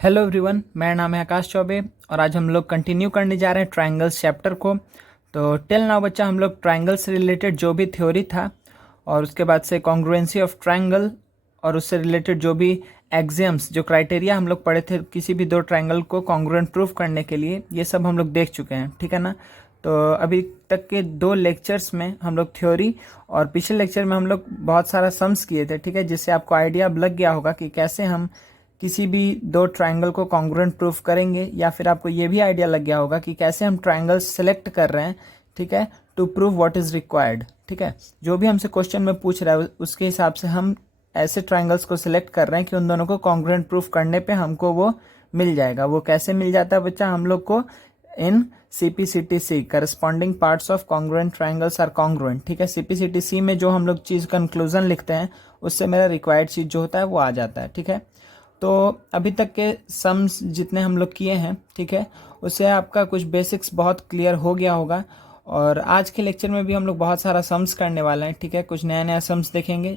Hello everyone, मेरा नाम है आकाश चौबे और आज हम लोग कंटिन्यू करने जा रहे हैं ट्रायंगल्स चैप्टर को। तो टिल नाउ बच्चा हम लोग ट्रायंगल से रिलेटेड जो भी थ्योरी था और उसके बाद से कॉन्ग्रुएंसी ऑफ ट्रायंगल और उससे रिलेटेड जो भी एग्जाम्स जो क्राइटेरिया हम लोग पढ़े थे किसी भी दो ट्रायंगल को कॉन्ग्रुएंट प्रूफ करने के लिए, ये सब हम लोग देख चुके हैं, ठीक है ना। तो अभी तक के दो लेक्चर्स में हम लोग थ्योरी और पिछले लेक्चर में हम लोग बहुत सारा सम्स किए थे, ठीक है, जिससे आपको आइडिया अब लग गया होगा कि कैसे हम किसी भी दो ट्रायंगल को कॉन्ग्रुएंट प्रूफ करेंगे, या फिर आपको ये भी आइडिया लग गया होगा कि कैसे हम ट्रायंगल सेलेक्ट कर रहे हैं, ठीक है, to prove what is required. ठीक है, जो भी हमसे क्वेश्चन में पूछ रहा है उसके हिसाब से हम ऐसे ट्रायंगल्स को सिलेक्ट कर रहे हैं कि उन दोनों को कॉन्ग्रुएंट प्रूफ करने पे हमको वो मिल जाएगा। वो कैसे मिल जाता है बच्चा, हम लोग को इन CPCTC corresponding parts of congruent triangles are congruent. ठीक है, CPCTC में जो हम लोग चीज़ कंक्लूजन लिखते हैं उससे मेरा रिक्वायर्ड चीज़ जो होता है वो आ जाता है। ठीक है, तो अभी तक के सम्स जितने हम लोग किए हैं, ठीक है, उससे आपका कुछ बेसिक्स बहुत क्लियर हो गया होगा। और आज के लेक्चर में भी हम लोग बहुत सारा सम्स करने वाले हैं, ठीक है, कुछ नया नया सम्स देखेंगे।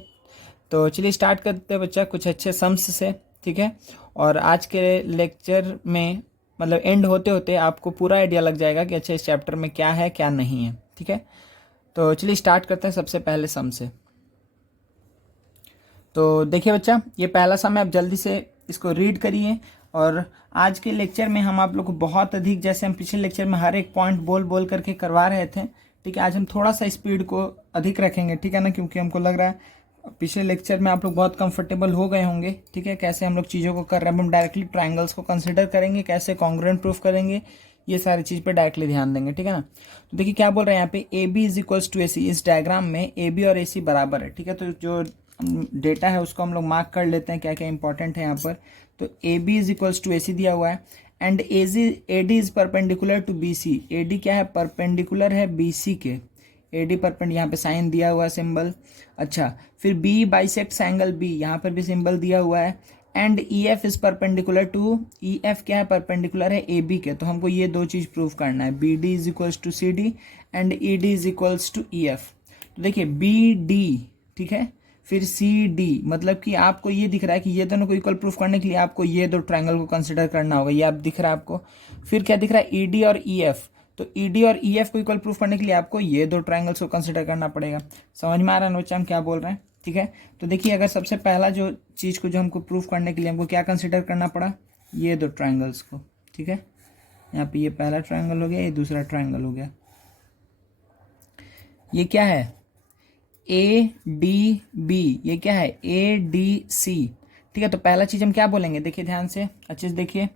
तो चलिए स्टार्ट करते हैं बच्चा कुछ अच्छे सम्स से, ठीक है। और आज के लेक्चर में मतलब एंड होते होते आपको पूरा आइडिया लग जाएगा कि अच्छा इस चैप्टर में क्या है क्या नहीं है, ठीक है। तो चलिए स्टार्ट करते हैं सबसे पहले सम से। तो देखिए बच्चा, ये पहला सम है, आप जल्दी से इसको रीड करिए। और आज के लेक्चर में हम आप लोग को बहुत अधिक, जैसे हम पिछले लेक्चर में हर एक पॉइंट बोल बोल करके करवा रहे थे, ठीक है, आज हम थोड़ा सा स्पीड को अधिक रखेंगे, ठीक है ना, क्योंकि हमको लग रहा है पिछले लेक्चर में आप लोग बहुत कंफर्टेबल हो गए होंगे, ठीक है, कैसे हम लोग चीज़ों को कर रहे हैं। हम डायरेक्टली ट्राइंगल्स को कंसिडर करेंगे, कैसे कॉन्ग्रुएंट प्रूफ करेंगे, ये सारी चीज़ पे डायरेक्टली ध्यान देंगे, ठीक है ना। तो देखिए क्या बोल रहे हैं यहाँ पे, A B is equals to A C. इस डायग्राम में ए बी और ए सी बराबर है, ठीक है। तो जो डेटा है उसको हम लोग मार्क कर लेते हैं, क्या क्या इंपॉर्टेंट है यहाँ पर। तो A B is equals to A C दिया हुआ है and A D is perpendicular to B C. A D क्या है, परपेंडिकुलर है बी सी के। ए डी परपेंड, यहाँ पे साइन दिया हुआ है सिंबल। अच्छा, फिर बी बाइसेक्ट्स एंगल बी, यहाँ पर भी सिंबल दिया हुआ है। And E F is perpendicular to, E F क्या है, परपेंडिकुलर है ए बी के। तो हमको ये दो चीज प्रूव करना है, B D is equals to C D and E D is equals to E F. तो देखिए बी डी, ठीक है, फिर सी डी, मतलब कि आपको ये दिख रहा है कि ये दोनों को इक्वल प्रूफ करने के लिए आपको ये दो ट्रायंगल को कंसिडर करना होगा, ये आप दिख रहा है आपको। फिर क्या दिख रहा है, ई डी और ई एफ। तो ई डी और ई एफ को इक्वल प्रूफ करने के लिए आपको ये दो ट्रायंगल्स को कंसिडर करना पड़ेगा। समझ में आ रहा है बच्चा हम क्या बोल रहे हैं, ठीक है। तो देखिए, अगर सबसे पहला जो चीज़ को जो हमको प्रूफ करने के लिए हमको क्या कंसिडर करना पड़ा, ये दो ट्रायंगल्स को, ठीक है। यहाँ पे ये पहला ट्रायंगल हो गया, ये दूसरा ट्रायंगल हो गया। ये क्या है, ए डी बी, ये क्या है, ए डी सी, ठीक है। तो पहला चीज़ हम क्या बोलेंगे, देखिए ध्यान से अच्छे से देखिए,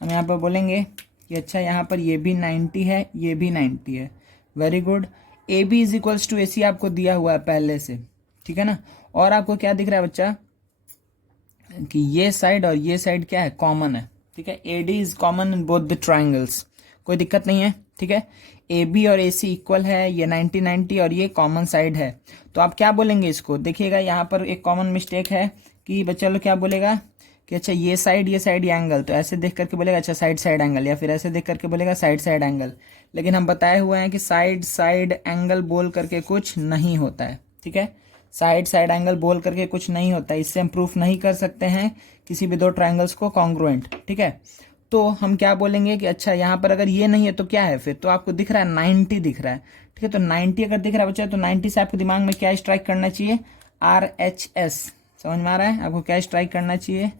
हम यहाँ पर बोलेंगे कि अच्छा यहाँ पर ये भी 90 है, ये भी 90 है, very good. A B is equals to A C आपको दिया हुआ है पहले से, ठीक है ना। और आपको क्या दिख रहा है बच्चा कि ये साइड और ये साइड क्या है, कॉमन है, ठीक है। ए D is common in both the triangles, कोई दिक्कत नहीं है, ठीक है। ए बी और ए सी इक्वल है, ये 90-90 और ये कॉमन साइड है। तो आप क्या बोलेंगे इसको, देखिएगा यहाँ पर एक कॉमन मिस्टेक है कि बच्चा लोग क्या बोलेगा कि अच्छा ये साइड ये एंगल, तो ऐसे देख करके बोलेगा अच्छा साइड साइड एंगल, या फिर ऐसे देख करके बोलेगा साइड साइड एंगल। लेकिन हम बताए हुए हैं कि साइड साइड एंगल बोल करके कुछ नहीं होता है, ठीक है। साइड साइड एंगल बोल करके कुछ नहीं होता है, इससे हम प्रूफ नहीं कर सकते हैं किसी भी दो ट्राइंगल्स को कॉन्ग्रुएंट, ठीक है। तो हम क्या बोलेंगे कि अच्छा यहाँ पर अगर ये नहीं है तो क्या है, फिर तो आपको दिख रहा है 90 दिख रहा है, ठीक है। तो 90 अगर दिख रहा है बच्चा, तो 90 से आपके दिमाग में क्या स्ट्राइक करना चाहिए, RHS। समझ में आ रहा है आपको क्या स्ट्राइक करना चाहिए,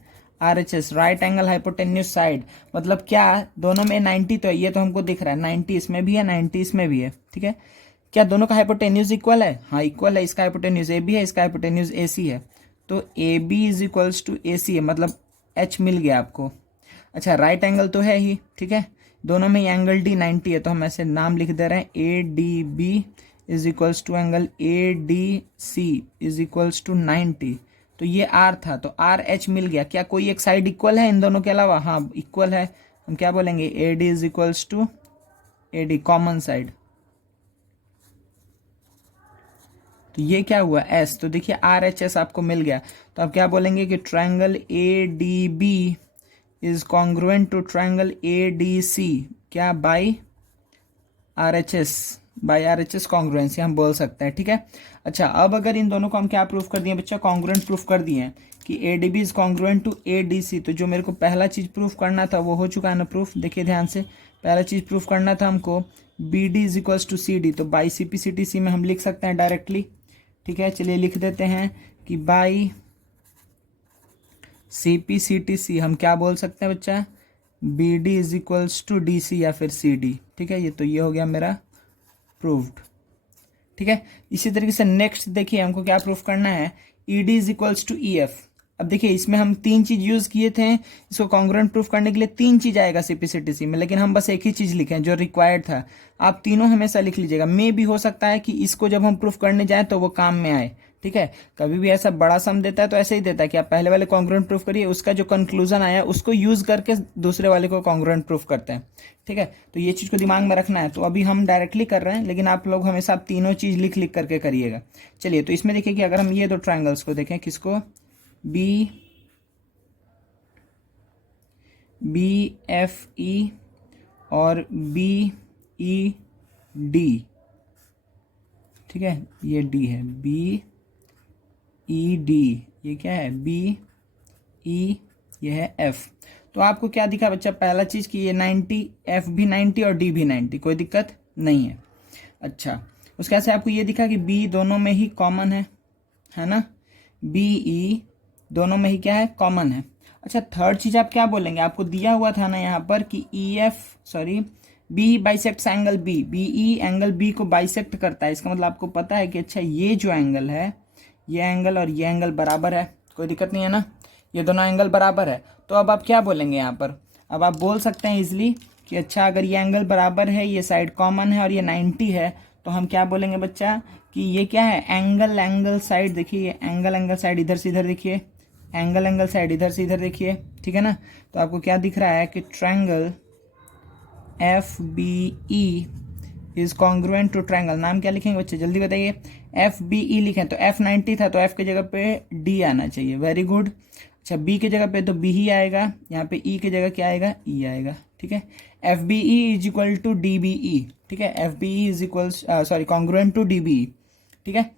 RHS, right angle hypotenuse side. मतलब क्या, दोनों में 90 तो है, ये तो हमको दिख रहा है 90 इसमें भी है 90 इसमें भी है, ठीक है। क्या दोनों का हाइपोटेन्यूज इक्वल है, हाँ इक्वल है, इसका हाइपोटेन्यूज ए बी है, इसका हाइपोटेन्यूज ए सी है। तो A B is equals to A C है, मतलब H मिल गया आपको। अच्छा, राइट एंगल तो है ही, ठीक है, दोनों में एंगल डी 90 है, तो हम ऐसे नाम लिख दे रहे हैं, A D B is equals to angle A D C is equals to 90। तो ये आर था, तो आर एच मिल गया। क्या कोई एक साइड इक्वल है इन दोनों के अलावा, हाँ इक्वल है, हम क्या बोलेंगे, A D is equals to A D, common side. तो ये क्या हुआ, एस। तो देखिए आर एच एस आपको मिल गया। तो आप क्या बोलेंगे कि triangle A D B is congruent to triangle A D C, क्या by R H S, by R H S congruency हम बोल सकते हैं, ठीक है। अच्छा, अब अगर इन दोनों को हम क्या प्रूफ कर दिए बच्चा, कॉन्ग्रुएंट प्रूफ कर दिए हैं, कि A D B is congruent to A D C. तो जो मेरे को पहला चीज़ प्रूफ करना था वो हो चुका है ना प्रूफ। देखिए ध्यान से, पहला चीज़ प्रूफ करना था हमको B D is equals to C D. तो by C P C T C में हम लिख सकते हैं डायरेक्टली। ठीक है, चलिए लिख देते हैं कि by C P C T C हम क्या बोल सकते हैं बच्चा, B D is equals to D C या फिर सी डी। ठीक है, ये हो गया मेरा प्रूव्ड। ठीक है, इसी तरीके से नेक्स्ट देखिए हमको क्या प्रूफ करना है, E D is equals to E F. अब देखिए इसमें हम 3 चीज यूज किए थे, इसको कॉन्ग्रुएंट प्रूफ करने के लिए 3 चीज आएगा सीपीसीटीसी में, लेकिन हम बस एक ही चीज लिखे जो रिक्वायर्ड था। आप तीनों हमेशा लिख लीजिएगा। मे भी हो सकता है कि इसको जब हम प्रूफ करने जाए तो वो काम में आए। ठीक है, कभी भी ऐसा बड़ा सम देता है तो ऐसे ही देता है कि आप पहले वाले कॉन्ग्रुएंट प्रूफ करिए, उसका जो कंक्लूजन आया उसको यूज करके दूसरे वाले को कॉन्ग्रुएंट प्रूफ करते हैं। ठीक है, तो ये चीज को दिमाग में रखना है। तो अभी हम डायरेक्टली कर रहे हैं, लेकिन आप लोग हमेशा तीनों चीज लिख लिख करके करिएगा। चलिए, तो इसमें देखिए कि अगर हम ये दो ट्राइंगल्स को देखें, किसको, बी एफ ई और बी ई डी। ठीक है, ये डी है, बी ई डी, ये क्या है, बी ई, ये है एफ। तो आपको क्या दिखा बच्चा, पहला चीज कि ये 90, एफ भी 90 और डी भी 90, कोई दिक्कत नहीं है। अच्छा, उसके बाद से आपको ये दिखा कि बी दोनों में ही कॉमन है ना, बी ई दोनों में ही क्या है, कॉमन है। अच्छा, थर्ड चीज आप क्या बोलेंगे, आपको दिया हुआ था ना यहाँ पर कि E F, sorry, B bisects angle B, B E angle B को बाइसेक्ट करता है। इसका मतलब आपको पता है कि अच्छा ये जो एंगल है, ये एंगल और ये एंगल बराबर है, कोई दिक्कत नहीं है ना, ये दोनों एंगल बराबर है। तो अब आप क्या बोलेंगे यहाँ पर, अब आप बोल सकते हैं इजिली कि अच्छा अगर ये एंगल बराबर है, ये साइड कॉमन है और ये 90 है, तो हम क्या बोलेंगे बच्चा कि ये क्या है, एंगल साइड। देखिए ये एंगल साइड इधर से इधर देखिए, एंगल साइड इधर से इधर देखिए। ठीक है ना, तो आपको क्या दिख रहा है कि triangle F B E is congruent to triangle. नाम क्या लिखेंगे बच्चे, जल्दी बताइए। एफ बी ई लिखें तो एफ 90 था तो एफ की जगह पे डी आना चाहिए, वेरी गुड। अच्छा, बी की जगह पे तो बी ही आएगा, यहाँ पे ई की जगह क्या आएगा, ई आएगा। ठीक है, F B E is equal to D B E. ठीक है, F B E is equal, sorry, congruent to D B E. ठीक है,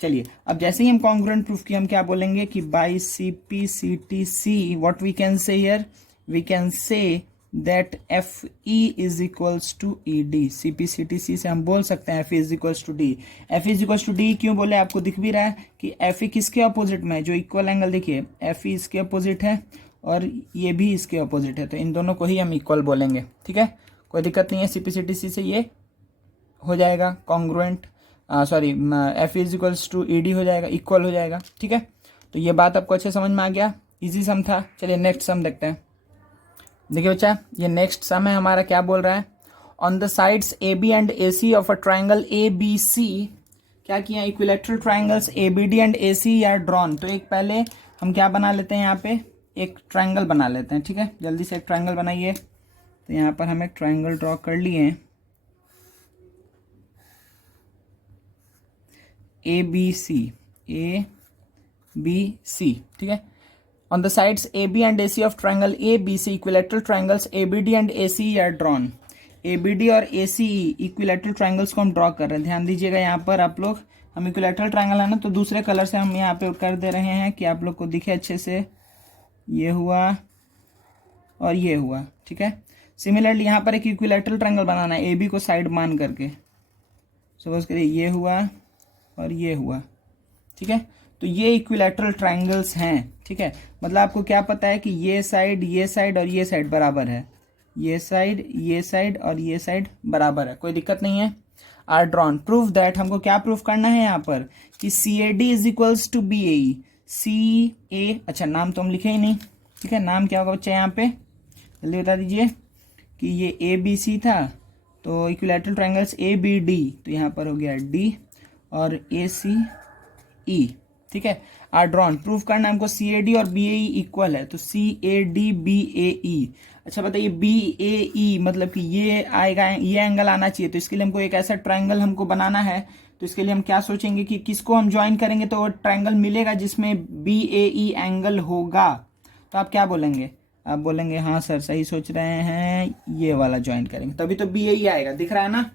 चलिए अब जैसे ही हम कॉन्ग्रुएंट प्रूफ की, हम क्या बोलेंगे कि by C P C T C what we can say here, we can say that F E is equals to E D. C P C T C से हम बोल सकते हैं F is equals to D. F is equals to D क्यों बोले, आपको दिख भी रहा है कि एफ ई किसके अपोजिट में है, जो इक्वल एंगल देखिए एफ ई इसके अपोजिट है और ये भी इसके अपोजिट है, तो इन दोनों को ही हम इक्वल बोलेंगे। ठीक है, कोई दिक्कत नहीं है, सी पी सी टी सी से ये हो जाएगा congruent, sorry, F is equals to E D हो जाएगा, इक्वल हो जाएगा। ठीक है, तो ये बात आपको अच्छे समझ में आ गया, इजी सम था। चलिए नेक्स्ट सम देखते हैं। देखिए बच्चा, ये नेक्स्ट सम है हमारा, क्या बोल रहा है, on the sides A B and A C of a triangle A B C, क्या किया, equilateral triangles A B D and A C are drawn. तो एक पहले हम क्या बना लेते हैं, यहाँ पे एक ट्राइंगल बना लेते हैं। ठीक है, जल्दी से एक ट्राइंगल बनाइए। तो यहाँ पर हम एक ट्राइंगल ड्रॉ कर लिए, ए B C, A B C. ठीक है, on the sides AB and AC of triangle ABC, equilateral triangles ABD and ACE are drawn। ABD और ACE equilateral triangles को हम ड्रॉ कर रहे हैं। ध्यान दीजिएगा यहाँ पर आप लोग, हम equilateral triangle है ना, तो दूसरे कलर से हम यहाँ पे कर दे रहे हैं कि आप लोग को दिखे अच्छे से। ये हुआ और ये हुआ। ठीक है, सिमिलरली यहाँ पर एक equilateral triangle बनाना है AB को साइड मान करके। सपोज करिए ये हुआ और ये हुआ। ठीक है, तो ये इक्विलैटरल ट्राइंगल्स हैं। ठीक है, मतलब आपको क्या पता है कि ये साइड और ये साइड बराबर है, ये साइड और ये साइड बराबर है, कोई दिक्कत नहीं है। आर ड्रॉन, प्रूफ दैट, हमको क्या प्रूफ करना है यहाँ पर कि C A D is equals to B A E. C A, अच्छा नाम तो हम लिखे ही नहीं। ठीक है, नाम क्या होगा बच्चा यहाँ पे, जल्दी बता दीजिए। कि ये ए बी सी था, तो equilateral triangles A B D, तो यहाँ पर हो गया डी और ए सी ई। ठीक है, आर ड्रॉन, प्रूफ करना हमको सी ए डी और बी ए ई इक्वल है, तो सी ए डी बी ए ई। अच्छा बताइए, बी ए ई मतलब कि ये आएगा, ये एंगल आना चाहिए, तो इसके लिए हमको एक ऐसा ट्रायंगल हमको बनाना है। तो इसके लिए हम क्या सोचेंगे कि किसको हम ज्वाइन करेंगे तो वो ट्रायंगल मिलेगा जिसमें बी ए ई एंगल होगा। तो आप क्या बोलेंगे, आप बोलेंगे हाँ सर सही सोच रहे हैं, ये वाला ज्वाइन करेंगे, तभी तो बी ए ई आएगा, दिख रहा है ना।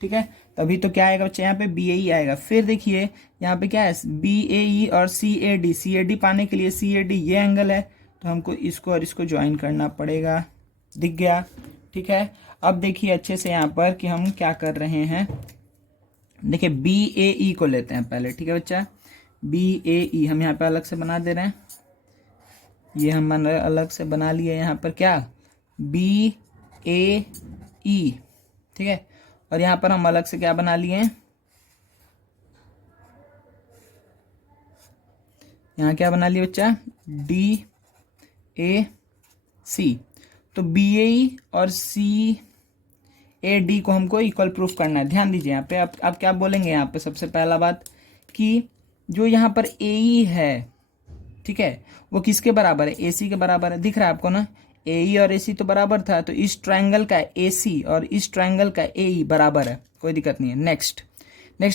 ठीक है, तभी तो क्या आएगा बच्चे यहाँ पे BAE आएगा। फिर देखिए यहाँ पे क्या है BAE और CAD पाने के लिए CAD ये एंगल है, तो हमको इसको और इसको ज्वाइन करना पड़ेगा। दिख गया, ठीक है। अब देखिए अच्छे से यहाँ पर कि हम क्या कर रहे हैं। देखिए BAE को लेते हैं पहले, ठीक है बच्चा। BAE हम यहाँ पे अलग से बना दे रहे हैं, ये हम अलग से बना लिए यहाँ पर क्या BAE, ठीक है। और यहाँ पर हम अलग से क्या बना लिए हैं, यहाँ क्या बना लिया बच्चा DAC। तो BAE और CAD को हमको इक्वल प्रूफ करना है। ध्यान दीजिए यहाँ पे आप क्या बोलेंगे यहाँ पे, सबसे पहला बात कि जो यहाँ पर AE है, ठीक है, वो किसके बराबर है, AC के बराबर है। दिख रहा है आपको ना, AE और AC तो बराबर था, तो इस ट्रायंगल का AC और इस ट्रायंगल का AE बराबर है, कोई दिक्कत नहीं है। नेक्स्ट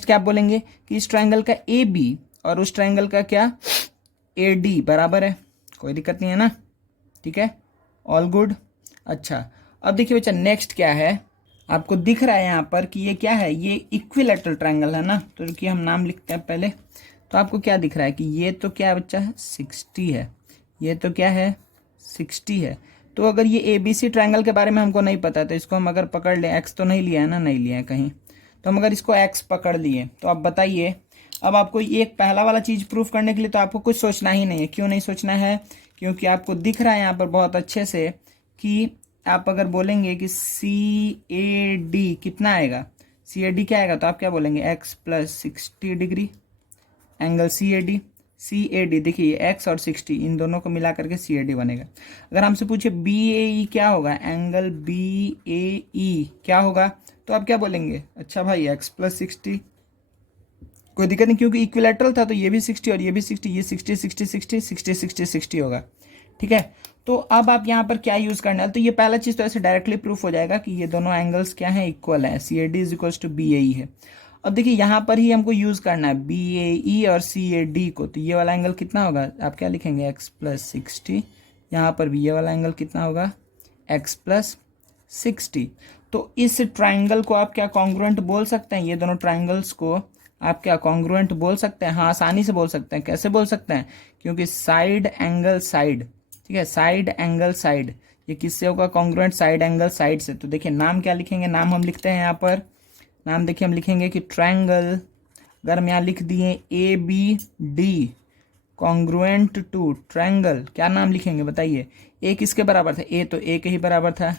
क्या आप बोलेंगे कि इस ट्रायंगल का AB और उस ट्रायंगल का क्या AD बराबर है, कोई दिक्कत नहीं है ना, ठीक है, ऑल गुड। अच्छा अब देखिए बच्चा नेक्स्ट क्या है, आपको दिख रहा है यहाँ पर कि ये क्या है, ये इक्विलैटरल ट्रायंगल है ना, तो रुकिए हम नाम लिखते हैं पहले। तो आपको क्या दिख रहा है कि ये तो क्या है बच्चा 60 है, ये तो क्या है 60 है। तो अगर ये ABC ट्रायंगल के बारे में हमको नहीं पता, तो इसको हम अगर पकड़ लें, एक्स तो नहीं लिया है ना, नहीं लिया है कहीं, तो हम अगर इसको एक्स पकड़ लिए तो आप बताइए। अब आपको एक पहला वाला चीज़ प्रूफ करने के लिए तो आपको कुछ सोचना ही नहीं है। क्यों नहीं सोचना है, क्योंकि आपको दिख रहा है यहाँ पर बहुत अच्छे से कि आप अगर बोलेंगे कि CAD कितना आएगा, CAD क्या आएगा, तो आप क्या बोलेंगे x + 60 डिग्री एंगल CAD देखिए x और 60 इन दोनों को मिला करके CAD बनेगा। अगर हमसे पूछे BAE क्या होगा, एंगल BAE क्या होगा, तो आप क्या बोलेंगे, अच्छा भाई x + 60, कोई दिक्कत नहीं, क्योंकि इक्विलैटरल था तो ये भी 60 और ये भी 60, ये 60 60 60 60 60 60 होगा, ठीक है। तो अब आप यहाँ पर क्या यूज़ करना है, तो ये पहला चीज़ तो ऐसे डायरेक्टली प्रूफ हो जाएगा कि ये दोनों एंगल्स क्या हैं, इक्वल है, CAD = BAE है। अब देखिए यहाँ पर ही हमको यूज़ करना है BAE और CAD को, तो ये वाला एंगल कितना होगा, आप क्या लिखेंगे x + 60, यहाँ पर भी ये वाला एंगल कितना होगा x + 60। तो इस ट्राइंगल को आप क्या कॉन्ग्रुएंट बोल सकते हैं, ये दोनों ट्राइंगल्स को आप क्या कॉन्ग्रुएंट बोल सकते हैं, हाँ आसानी से बोल सकते हैं। कैसे बोल सकते हैं, क्योंकि साइड एंगल साइड, ठीक है, साइड एंगल साइड, ये किससे होगा कॉन्ग्रुएंट, साइड एंगल साइड से। तो देखिए नाम क्या लिखेंगे, नाम हम लिखते हैं यहाँ पर, नाम देखिए हम लिखेंगे कि ट्रायंगल, अगर हम यहाँ लिख दिए ABD कॉन्ग्रुएंट टू ट्रायंगल, क्या नाम लिखेंगे बताइए, ए किसके बराबर था, ए तो ए के ही बराबर था।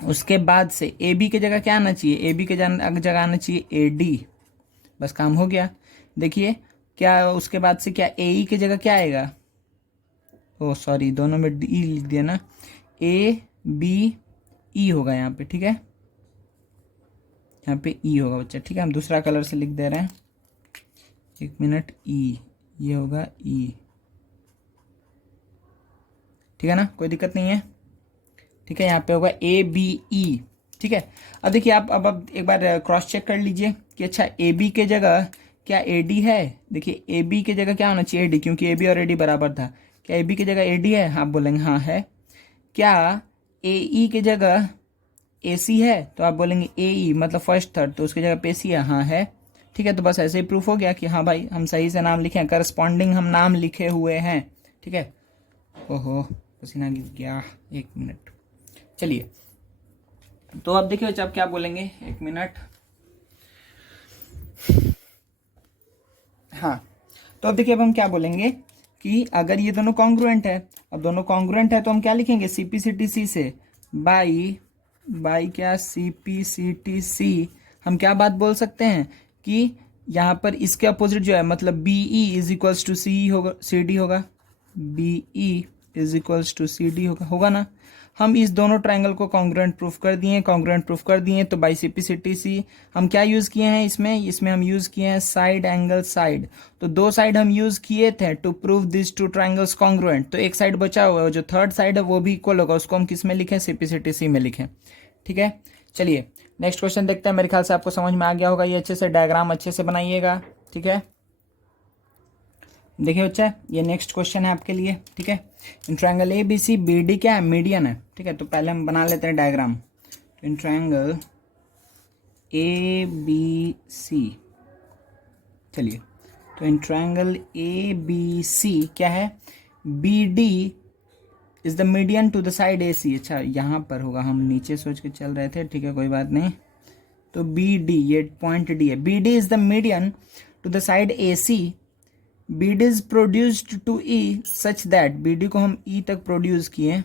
उसके बाद से AB की जगह क्या आना चाहिए, AB के जगह आना चाहिए AD, बस काम हो गया। देखिए क्या उसके बाद से क्या AE की जगह क्या आएगा, ओ सॉरी दोनों में D लिख दिया ना, ABE होगा यहाँ पे, ठीक है, यहाँ पे E होगा बच्चा, ठीक है। हम दूसरा कलर से लिख दे रहे हैं, 1 मिनट, E ये होगा E, ठीक है ना, कोई दिक्कत नहीं है, ठीक है। यहाँ पे होगा ABE, ठीक है। अब देखिए आप अब एक बार क्रॉस चेक कर लीजिए कि अच्छा AB के जगह क्या AD है, देखिए AB की जगह क्या होना चाहिए AD, क्योंकि AB और AD बराबर था। क्या AB की जगह AD है, आप बोलेंगे हाँ है। क्या AE की जगह AC है, तो आप बोलेंगे AE मतलब फर्स्ट थर्ड, तो उसकी जगह पे AC है, हाँ है, ठीक है। तो बस ऐसे ही प्रूफ हो गया कि हाँ भाई हम सही से नाम लिखे हैं, करस्पॉन्डिंग हम नाम लिखे हुए हैं, ठीक है। ओहो पसीना गिर गया, 1 मिनट, चलिए। तो अब देखिए बच्चा आप क्या बोलेंगे, 1 मिनट, हाँ। तो अब देखिए अब हम क्या बोलेंगे कि अगर ये दोनों कॉन्ग्रुएंट है, अब दोनों कॉन्ग्रुएंट है तो हम क्या लिखेंगे, CPCTC से बाई क्या CPCTC, हम क्या बात बोल सकते हैं कि यहाँ पर इसके अपोजिट जो है, मतलब BE = CE होगा, CD होगा, BE = CD होगा ना। हम इस दोनों ट्रायंगल को कॉन्ग्रुएंट प्रूफ कर दिए, तो बाई CPCTC हम क्या यूज़ किए हैं इसमें हम यूज़ किए हैं साइड एंगल साइड। तो 2 साइड हम यूज़ किए थे to prove this 2 triangles congruent, तो एक साइड बचा हुआ है, जो थर्ड साइड है वो भी इक्वल होगा, उसको हम किस में लिखें, CPCTC में लिखें, ठीक है। चलिए नेक्स्ट क्वेश्चन देखते हैं, मेरे ख्याल से आपको समझ में आ गया होगा, ये अच्छे से डायग्राम अच्छे से बनाइएगा, ठीक है। देखिए बच्चा ये नेक्स्ट क्वेश्चन है आपके लिए, ठीक है। इन ट्रायंगल ABC BD क्या है, मीडियन है, ठीक है। तो पहले हम बना लेते हैं डायग्राम। तो इन ट्रायंगल ए बी सी, चलिए तो इन ट्रायंगल ए बी सी क्या है, B D is the median to the side A C. अच्छा यहाँ पर होगा, हम नीचे सोच के चल रहे थे, ठीक है कोई बात नहीं। तो बी डी, ये पॉइंट डी है, B D is the median to the side A C, B D is produced to E such that, B D को हम ई तक प्रोड्यूस किए,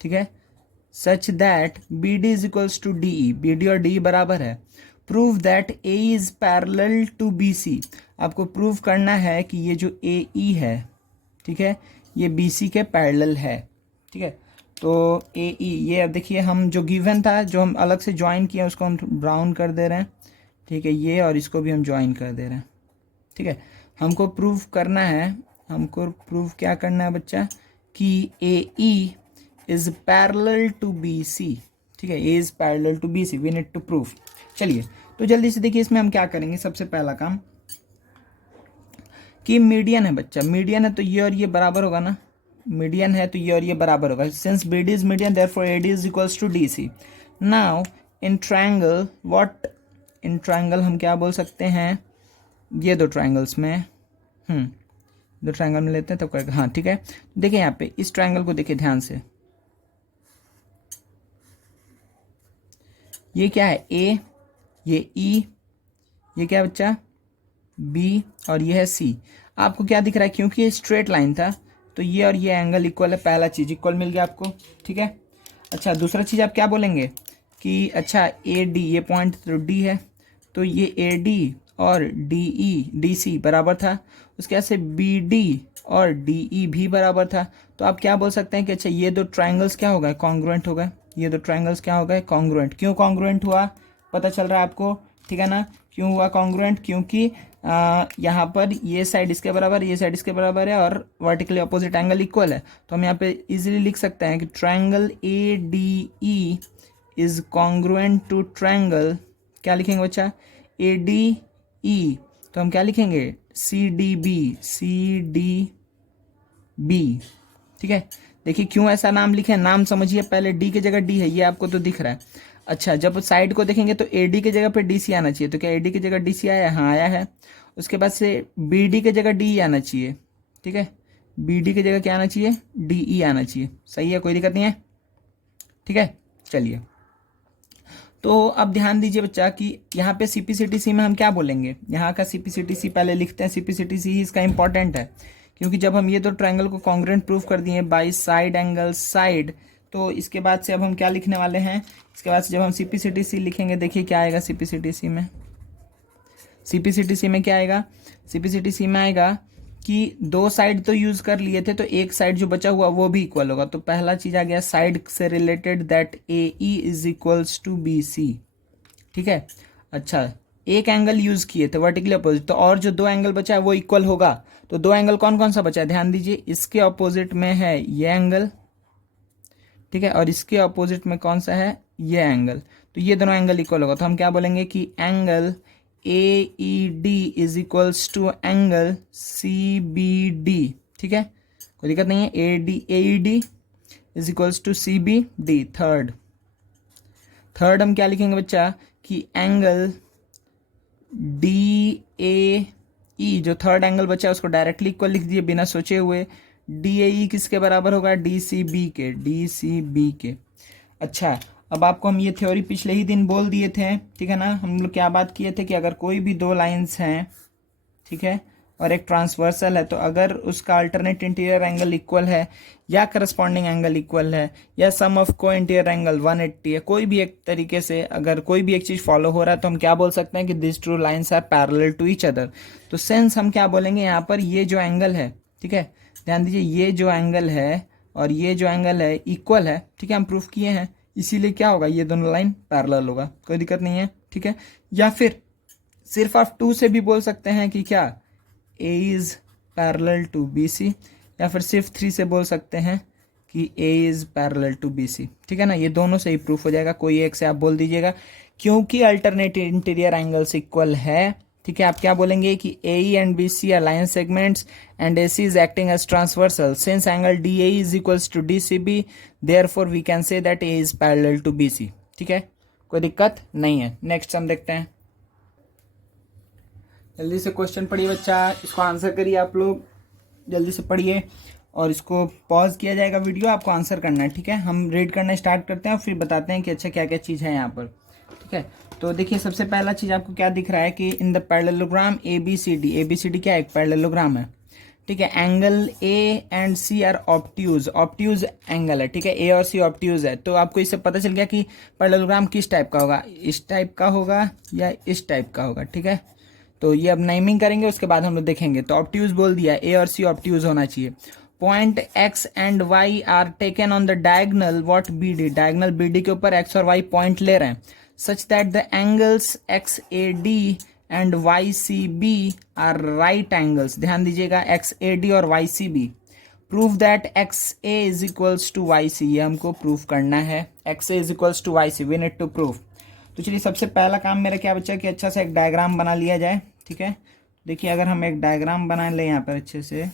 ठीक है, such that B D is equals to D E, B D और D बराबर है। Prove that A is parallel to B C, आपको प्रूव करना है कि ये जो ए ई है, ठीक है, ये बी सी के पैरेलल है, ठीक है। तो ए ई, ये अब देखिए हम जो गिवन था, जो हम अलग से ज्वाइन किए उसको हम ब्राउन कर दे रहे हैं, ठीक है, ये और इसको भी हम ज्वाइन कर दे रहे हैं, ठीक है। हमको प्रूव करना है, हमको प्रूव क्या करना है बच्चा, कि A E is parallel to B C, ठीक है, A is parallel to B C, we need to prove. चलिए तो जल्दी से देखिए इसमें हम क्या करेंगे। सबसे पहला काम कि मीडियन है बच्चा, मीडियन है तो ये और ये बराबर होगा ना, मीडियन है तो ये और ये बराबर होगा, since B D is median therefore A D is equals to D C. Now in triangle what, in triangle हम क्या बोल सकते हैं, ये दो ट्रायंगल्स में, दो ट्रायंगल में लेते हैं तो करेक्ट, हाँ ठीक है। देखिए यहाँ पे इस ट्रायंगल को देखिए ध्यान से, ये क्या है ए, ये ई, ये क्या है बच्चा बी, और ये है सी। आपको क्या दिख रहा है, क्योंकि ये स्ट्रेट लाइन था तो ये और ये एंगल इक्वल है, पहला चीज इक्वल मिल गया आपको, ठीक है। अच्छा दूसरा चीज आप क्या बोलेंगे कि अच्छा ए डी, ये पॉइंट तो डी है, तो ये ए डी और डी ई डी सी बराबर था, उसके बाद से बी डी और डी ई भी बराबर था। तो आप क्या बोल सकते हैं कि अच्छा ये दो ट्राइंगल्स क्या हो गए, कॉन्ग्रुएंट हो गए, ये दो ट्राइंगल्स क्या हो गए, कॉन्ग्रुएंट। क्यों कॉन्ग्रुएंट हुआ पता चल रहा है आपको, ठीक है ना, क्यों हुआ कॉन्ग्रुएंट, क्योंकि यहाँ पर ये साइड इसके बराबर, ये साइड इसके बराबर है और वर्टिकली अपोजिट एंगल इक्वल है। तो हम यहाँ पे इजीली लिख सकते हैं कि triangle A D E is congruent to triangle, क्या लिखेंगे बच्चा, ए डी ई, तो हम क्या लिखेंगे C D B, C D B, ठीक है। देखिए क्यों ऐसा नाम लिखे, नाम समझिए पहले, डी की जगह डी है, ये आपको तो दिख रहा है। अच्छा जब साइड को देखेंगे तो ए डी की जगह पे डी सी आना चाहिए, तो क्या ए डी की जगह डी सी आया, हाँ आया है। उसके बाद से बी डी की जगह डी आना चाहिए, ठीक है, बी डी की जगह क्या आना चाहिए, डी ई आना चाहिए, सही है, कोई दिक्कत नहीं है, ठीक है। चलिए तो अब ध्यान दीजिए बच्चा कि यहाँ पे सीपीसीटीसी में हम क्या बोलेंगे, यहाँ का सीपीसीटीसी पहले लिखते हैं, सीपीसीटीसी इसका इंपॉर्टेंट है क्योंकि जब हम ये दो ट्रायंगल को कॉन्ग्रुएंट प्रूफ कर दिए बाई साइड एंगल साइड, तो इसके बाद से अब हम क्या लिखने वाले हैं, इसके बाद से जब हम सीपीसीटीसी लिखेंगे, देखिए क्या आएगा सीपीसीटीसी में, सीपीसीटीसी में क्या आएगा, सीपीसीटीसी में आएगा कि दो साइड तो यूज कर लिए थे तो एक साइड जो बचा हुआ वो भी इक्वल होगा। तो पहला चीज आ गया साइड से related that A E is equals to B C, ठीक है। अच्छा एक एंगल यूज किए थे वर्टिकली अपोजिट, तो और जो दो एंगल बचा है वो इक्वल होगा। तो दो एंगल कौन कौन सा बचा है, ध्यान दीजिए, इसके अपोजिट में है ये एंगल, ठीक है, और इसके अपोजिट में कौन सा है, ये एंगल, तो ये दोनों एंगल इक्वल होगा। तो हम क्या बोलेंगे कि angle A E D is equals to angle C B D, ठीक है, कोई दिक्कत नहीं है, A E D is equals to C B D. Third हम क्या लिखेंगे बच्चा कि एंगल डी ए ई, जो थर्ड एंगल बचा है उसको डायरेक्टली इक्वल लिख दिए बिना सोचे हुए, डी ए ई किसके बराबर होगा, डी सी बी के, डी सी बी के। अच्छा अब आपको हम ये थ्योरी पिछले ही दिन बोल दिए थे, ठीक है ना, हम लोग क्या बात किए थे कि अगर कोई भी दो लाइंस हैं, ठीक है, और एक ट्रांसवर्सल है, तो अगर उसका अल्टरनेट इंटीरियर एंगल इक्वल है या करस्पॉन्डिंग एंगल इक्वल है या सम ऑफ को इंटीरियर एंगल 180 है, कोई भी एक तरीके से अगर कोई भी एक चीज फॉलो हो रहा है तो हम क्या बोल सकते हैं कि this two lines are parallel to each other. तो सेंस हम क्या बोलेंगे यहाँ पर, ये जो एंगल है, ठीक है, ध्यान दीजिए, ये जो एंगल है और ये जो एंगल है इक्वल है, ठीक है, हम प्रूफ किए हैं, इसीलिए क्या होगा, ये दोनों लाइन पैरेलल होगा, कोई दिक्कत नहीं है, ठीक है। या फिर सिर्फ आप 2 से भी बोल सकते हैं कि क्या A is parallel to B C, या फिर सिर्फ 3 से बोल सकते हैं कि A is parallel to B C, ठीक है ना, ये दोनों से ही प्रूफ हो जाएगा, कोई एक से आप बोल दीजिएगा क्योंकि अल्टरनेट इंटीरियर एंगल्स इक्वल है, ठीक है। आप क्या बोलेंगे कि AE and BC are line segments and AC is acting as transversal, since angle DAE is equals to DCB, therefore we can say that A is parallel to BC, ठीक है, कोई दिक्कत नहीं है। नेक्स्ट हम देखते हैं, जल्दी से क्वेश्चन पढ़िए बच्चा, इसको आंसर करिए आप लोग, जल्दी से पढ़िए और इसको पॉज किया जाएगा वीडियो, आपको आंसर करना है, ठीक है। हम रीड करना स्टार्ट करते हैं और फिर बताते हैं कि अच्छा क्या क्या चीज़ है यहाँ पर, ठीक है। तो देखिए सबसे पहला चीज़ आपको क्या दिख रहा है कि in the parallelogram A B C D क्या है, एक पैरेललोग्राम है, ठीक है। Angle A and C are obtuse, obtuse angle है, ठीक है। ए और सी ऑब्ट्यूज है, तो आपको इससे पता चल गया कि पैरेललोग्राम किस टाइप का होगा, इस टाइप का होगा या इस टाइप का होगा, ठीक है। तो ये अब नेमिंग करेंगे, उसके बाद हम लोग देखेंगे। तो ऑब्ट्यूज बोल दिया, ए और सी ऑब्ट्यूज होना चाहिए। Point X and Y are taken on the diagonal what B D, diagonal B D के ऊपर एक्स और वाई पॉइंट ले रहे हैं, such that the angles X A D and Y C B are right angles. ध्यान दीजिएगा, X A D और Y C B. Prove that X A is equals to Y C, ये हमको prove करना है, X A is equals to Y C, we need to prove. तो चलिए सबसे पहला काम मेरा क्या बच्चा कि अच्छा सा एक डायग्राम बना लिया जाए, ठीक है। देखिए अगर हम एक डायग्राम बना ले यहाँ पर अच्छे से,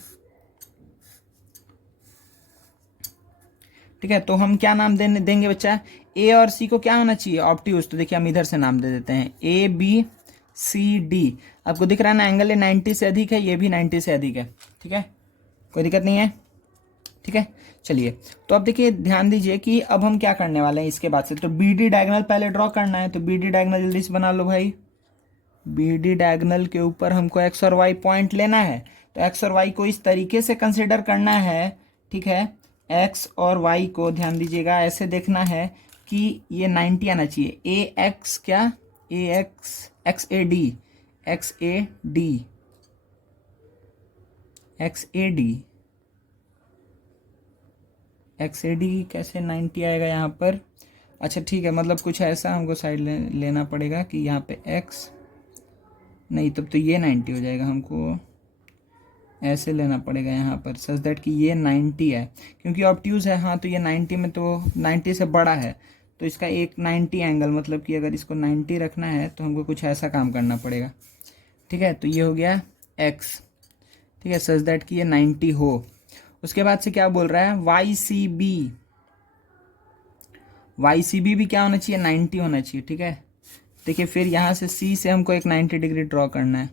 ठीक है, तो हम क्या नाम देंगे बच्चा, ए और सी को क्या होना चाहिए, ऑब्ट्यूज। तो देखिए हम इधर से नाम दे देते हैं ए बी सी डी। आपको दिख रहा है ना, एंगल ये 90 से अधिक है, ये भी 90 से अधिक है, ठीक है, कोई दिक्कत नहीं है, ठीक है। चलिए तो अब देखिए ध्यान दीजिए कि अब हम क्या करने वाले हैं इसके बाद से। तो बी डी डायगनल पहले ड्रॉ करना है, तो बी डी डायगनल जल्दी से बना लो भाई। बी डी डायगनल के ऊपर हमको एक्स और वाई पॉइंट लेना है, तो एक्स और वाई को इस तरीके से कंसिडर करना है, ठीक है। एक्स और वाई को ध्यान दीजिएगा ऐसे देखना है कि ये 90 आना चाहिए। ए एक्स क्या, A X, X A D, X A D, X A D, X A D कैसे 90 आएगा यहाँ पर। अच्छा ठीक है, मतलब कुछ ऐसा हमको साइड लेना पड़ेगा कि यहाँ पे एक्स नहीं, तब तो ये 90 हो जाएगा, हमको ऐसे लेना पड़ेगा यहाँ पर, सच दैट कि ये 90 है, क्योंकि ऑब्ट्यूज है। हाँ तो ये 90 में तो 90 से बड़ा है, तो इसका एक 90 एंगल, मतलब कि अगर इसको 90 रखना है तो हमको कुछ ऐसा काम करना पड़ेगा, ठीक है। तो ये हो गया एक्स, ठीक है, सच दैट कि ये 90 हो। उसके बाद से क्या बोल रहा है, Y C B, Y C B भी क्या होना चाहिए, 90 होना चाहिए, ठीक है। देखिए फिर यहाँ से सी से हमको एक 90 डिग्री ड्रॉ करना है,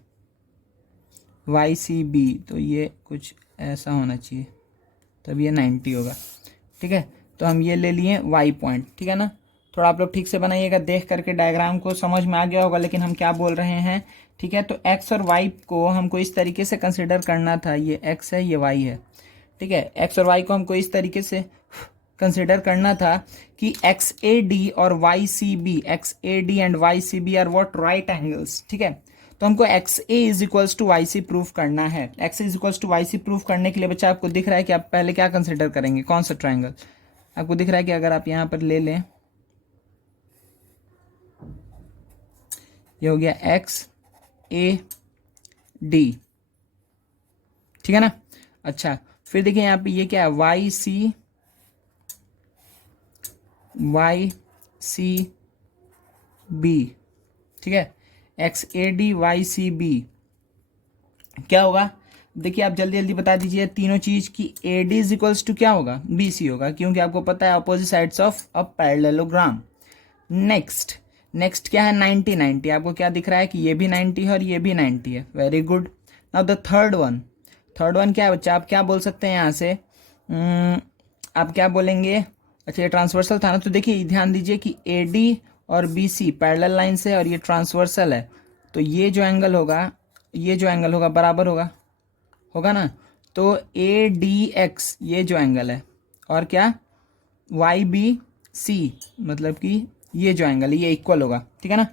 वाई सी बी, तो ये कुछ ऐसा होना चाहिए, तब ये 90 होगा, ठीक है। तो हम ये ले लिए वाई पॉइंट, ठीक है ना। थोड़ा आप लोग ठीक से बनाइएगा, देख करके डायग्राम को समझ में आ गया होगा, लेकिन हम क्या बोल रहे हैं, ठीक है। तो एक्स और वाई को हमको इस तरीके से कंसिडर करना था, ये एक्स है ये वाई है, ठीक है। एक्स और वाई को हमको इस तरीके से कंसिडर करना था कि एक्स ए डी और Y C B, X A D and Y C B are what, right angles, ठीक है। तो हमको X A is equals to Y C proof करना है। X A is equals to Y C proof करने के लिए बच्चा आपको दिख रहा है कि आप पहले क्या कंसिडर करेंगे, कौन सा ट्रायंगल। आपको दिख रहा है कि अगर आप यहाँ पर ले लें, ये हो गया एक्स ए डी, ठीक है ना। अच्छा फिर देखिए यहाँ पे ये क्या है, Y C, Y C B, ठीक है, X A D Y C B क्या होगा। देखिए आप जल्दी जल्दी बता दीजिए तीनों चीज की, A D is equals to क्या होगा, बी सी होगा, क्योंकि आपको पता है opposite sides of a parallelogram. Next next क्या है, 90 90, आपको क्या दिख रहा है कि ये भी 90 है और ये भी 90 है, very good. Now the third one, third one क्या है बच्चा, आप क्या बोल सकते हैं यहाँ से, आप क्या बोलेंगे, अच्छा ये ट्रांसवर्सल था ना, तो देखिए ध्यान दीजिए कि ए डी और बी सी पैरेलल लाइन से और ये ट्रांसवर्सल है, तो ये जो एंगल होगा, ये जो एंगल होगा बराबर होगा, होगा ना। तो ए डी एक्स ये जो एंगल है, और क्या वाई बी सी, मतलब कि ये जो एंगल है ये इक्वल होगा, ठीक है ना।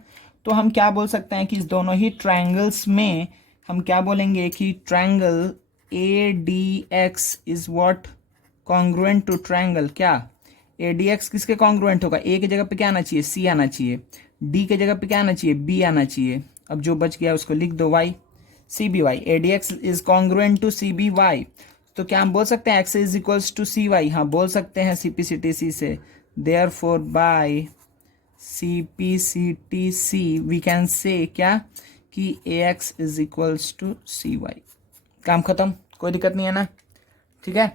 तो हम क्या बोल सकते हैं कि इस दोनों ही ट्रायंगल्स में हम क्या बोलेंगे कि triangle A D X is what congruent to triangle, क्या ए डी एक्स किसके कॉन्ग्रुएंट होगा, ए की जगह पे क्या आना चाहिए, सी आना चाहिए, डी के जगह पे क्या आना चाहिए, बी आना चाहिए। अब जो बच गया उसको लिख दो, Y C B Y, A D X is congruent to C B Y. तो क्या हम बोल सकते हैं X is equals to C Y, हाँ बोल सकते हैं सी पी सी टी सी से। Therefore by C P C T C we can say क्या कि A X is equals to C Y. काम खत्म, कोई दिक्कत नहीं है ना, ठीक है।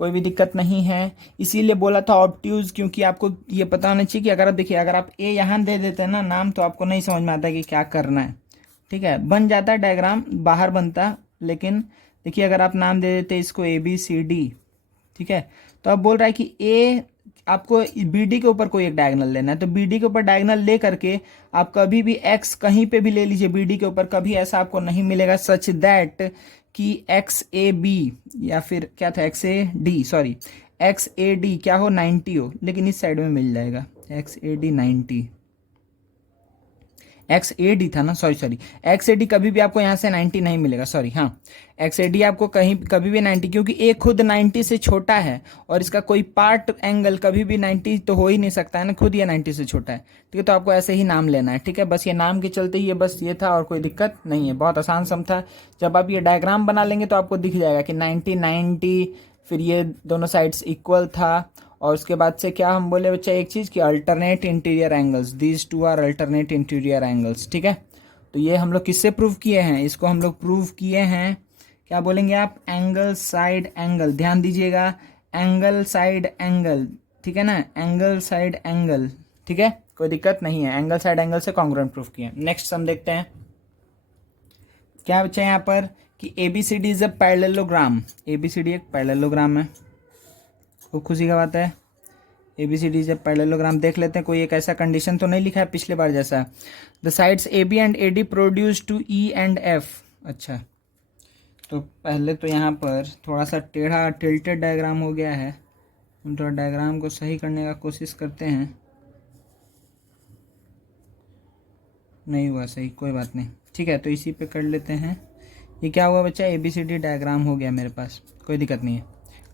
कोई भी दिक्कत नहीं है। इसीलिए बोला था ऑब्ट्यूज, क्योंकि आपको ये पता होना चाहिए कि अगर आप देखिए, अगर आप ए यहाँ दे देते हैं ना नाम, तो आपको नहीं समझ में आता कि क्या करना है। ठीक है, बन जाता है डायग्राम, बाहर बनता, लेकिन देखिए अगर आप नाम दे देते इसको ABCD, ठीक है, तो अब बोल रहा है कि ए आपको BD के ऊपर कोई एक डायगोनल लेना है, तो BD के ऊपर डायगोनल ले करके आप कभी भी x कहीं पे भी ले लीजिए BD के ऊपर, कभी ऐसा आपको नहीं मिलेगा सच दैट कि XAB या फिर क्या था XAD, सॉरी XAD क्या हो 90 हो, लेकिन इस साइड में मिल जाएगा XAD 90, XAD था ना, सॉरी XAD कभी भी आपको यहाँ से 90 नहीं मिलेगा, सॉरी हाँ, XAD आपको कहीं कभी भी 90, क्योंकि ए खुद 90 से छोटा है और इसका कोई पार्ट एंगल कभी भी 90 तो हो ही नहीं सकता है ना, खुद ये 90 से छोटा है। ठीक है, तो आपको ऐसे ही नाम लेना है। ठीक है, बस ये नाम के चलते ही ये बस ये था, और कोई दिक्कत नहीं है, बहुत आसान सम था। जब आप ये डायग्राम बना लेंगे तो आपको दिख जाएगा कि 90 90, फिर ये दोनों साइड्स इक्वल था, और उसके बाद से क्या हम बोले बच्चा एक चीज़ कि alternate interior angles, these two are alternate interior angles. ठीक है, तो ये हम लोग किससे प्रूव किए हैं, इसको हम लोग प्रूव किए हैं, क्या बोलेंगे आप, एंगल साइड एंगल, ध्यान दीजिएगा, एंगल साइड एंगल, ठीक है ना, एंगल साइड एंगल। ठीक है, कोई दिक्कत नहीं है, एंगल साइड एंगल से कॉन्ग्रुएंट प्रूफ किए। नेक्स्ट हम देखते हैं क्या बच्चा यहाँ पर कि ABCD is a parallelogram, ABCD एक पैरेललोग्राम है, खूब खुशी का बात है। ABCD इज अ पैरेललोग्राम, देख लेते हैं कोई एक ऐसा कंडीशन तो नहीं लिखा है पिछले बार जैसा, the sides AB and AD produce to E and F। अच्छा, तो पहले तो यहाँ पर थोड़ा सा टेढ़ा टिल्टेड डायग्राम हो गया है, हम थोड़ा डायग्राम को सही करने का कोशिश करते हैं, नहीं हुआ सही, कोई बात नहीं। ठीक है, तो इसी पे कर लेते हैं। ये क्या हुआ बच्चा, ABCD डायग्राम हो गया मेरे पास, कोई दिक्कत नहीं है।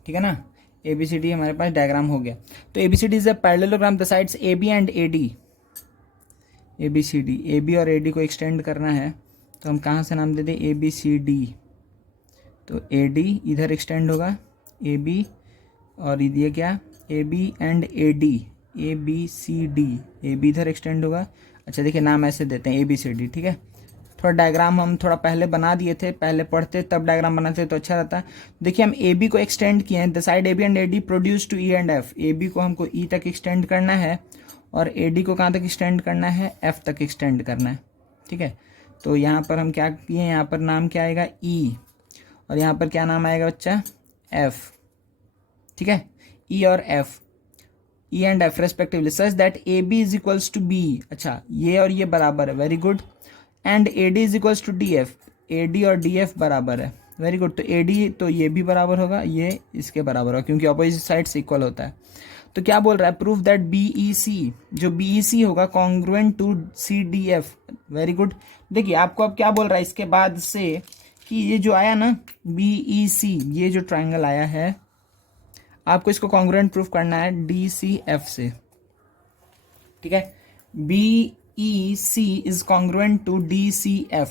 ठीक है ना, ABCD हमारे पास डायग्राम हो गया। तो ABCD is a parallelogram, the sides AB and AD, ABCD AB और AD को एक्सटेंड करना है, तो हम कहाँ से नाम दे दें ABCD, तो AD इधर एक्सटेंड होगा, AB और ये क्या AB and AD, ABCD, AB इधर एक्सटेंड होगा। अच्छा देखिए नाम ऐसे देते हैं ABCD। ठीक है, थोड़ा डायग्राम हम थोड़ा पहले बना दिए थे, पहले पढ़ते तब डायग्राम बनाते तो अच्छा रहता। देखिए हम AB को एक्सटेंड किए हैं, the side AB and AD produce to E and F, AB को हमको E तक एक्सटेंड करना है और AD को कहाँ तक एक्सटेंड करना है, F तक एक्सटेंड करना है। ठीक है, तो यहाँ पर हम क्या किए, यहाँ पर नाम क्या आएगा E, और यहाँ पर क्या नाम आएगा बच्चा F। ठीक है, E और F, E and F respectively, such that AB is equals to B। अच्छा, ये और ये बराबर है, very good, and AD is equals to DF, AD और DF बराबर है, वेरी गुड। तो AD तो ये भी बराबर होगा, ये इसके बराबर होगा, क्योंकि अपोजिट साइड से इक्वल होता है। तो क्या बोल रहा है, प्रूफ दैट BEC, जो BEC होगा congruent to CDF, very good. देखिए आपको अब क्या बोल रहा है इसके बाद से कि ये जो आया ना BEC, ये जो ट्राइंगल आया है, आपको इसको कॉन्ग्रुएंट प्रूफ करना है DCF से। ठीक है, BEC is congruent to DCF।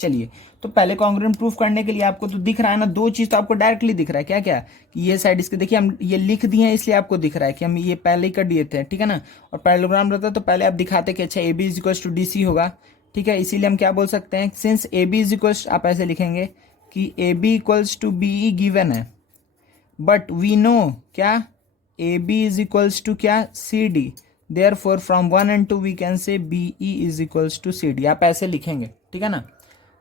चलिए, तो पहले कॉन्ग्रुएंट प्रूफ करने के लिए आपको तो दिख रहा है ना, दो चीज तो आपको डायरेक्टली दिख रहा है, क्या क्या कि ये साइड इसके, देखिए हम ये लिख दिए हैं इसलिए आपको दिख रहा है कि हम ये पहले ही कर दिए थे। ठीक है ना, और पैरेललोग्राम रहता तो पहले आप दिखाते कि अच्छा AB is equals to DC होगा। ठीक है, इसीलिए हम क्या बोल सकते हैं, सिंस AB इज इक्वल्स, आप ऐसे लिखेंगे कि AB equals to BE given है, बट वी नो क्या AB इज इक्वल्स टू क्या CD, therefore from 1 and 2 we can say BE is equals to CD, आप ऐसे लिखेंगे। ठीक है ना,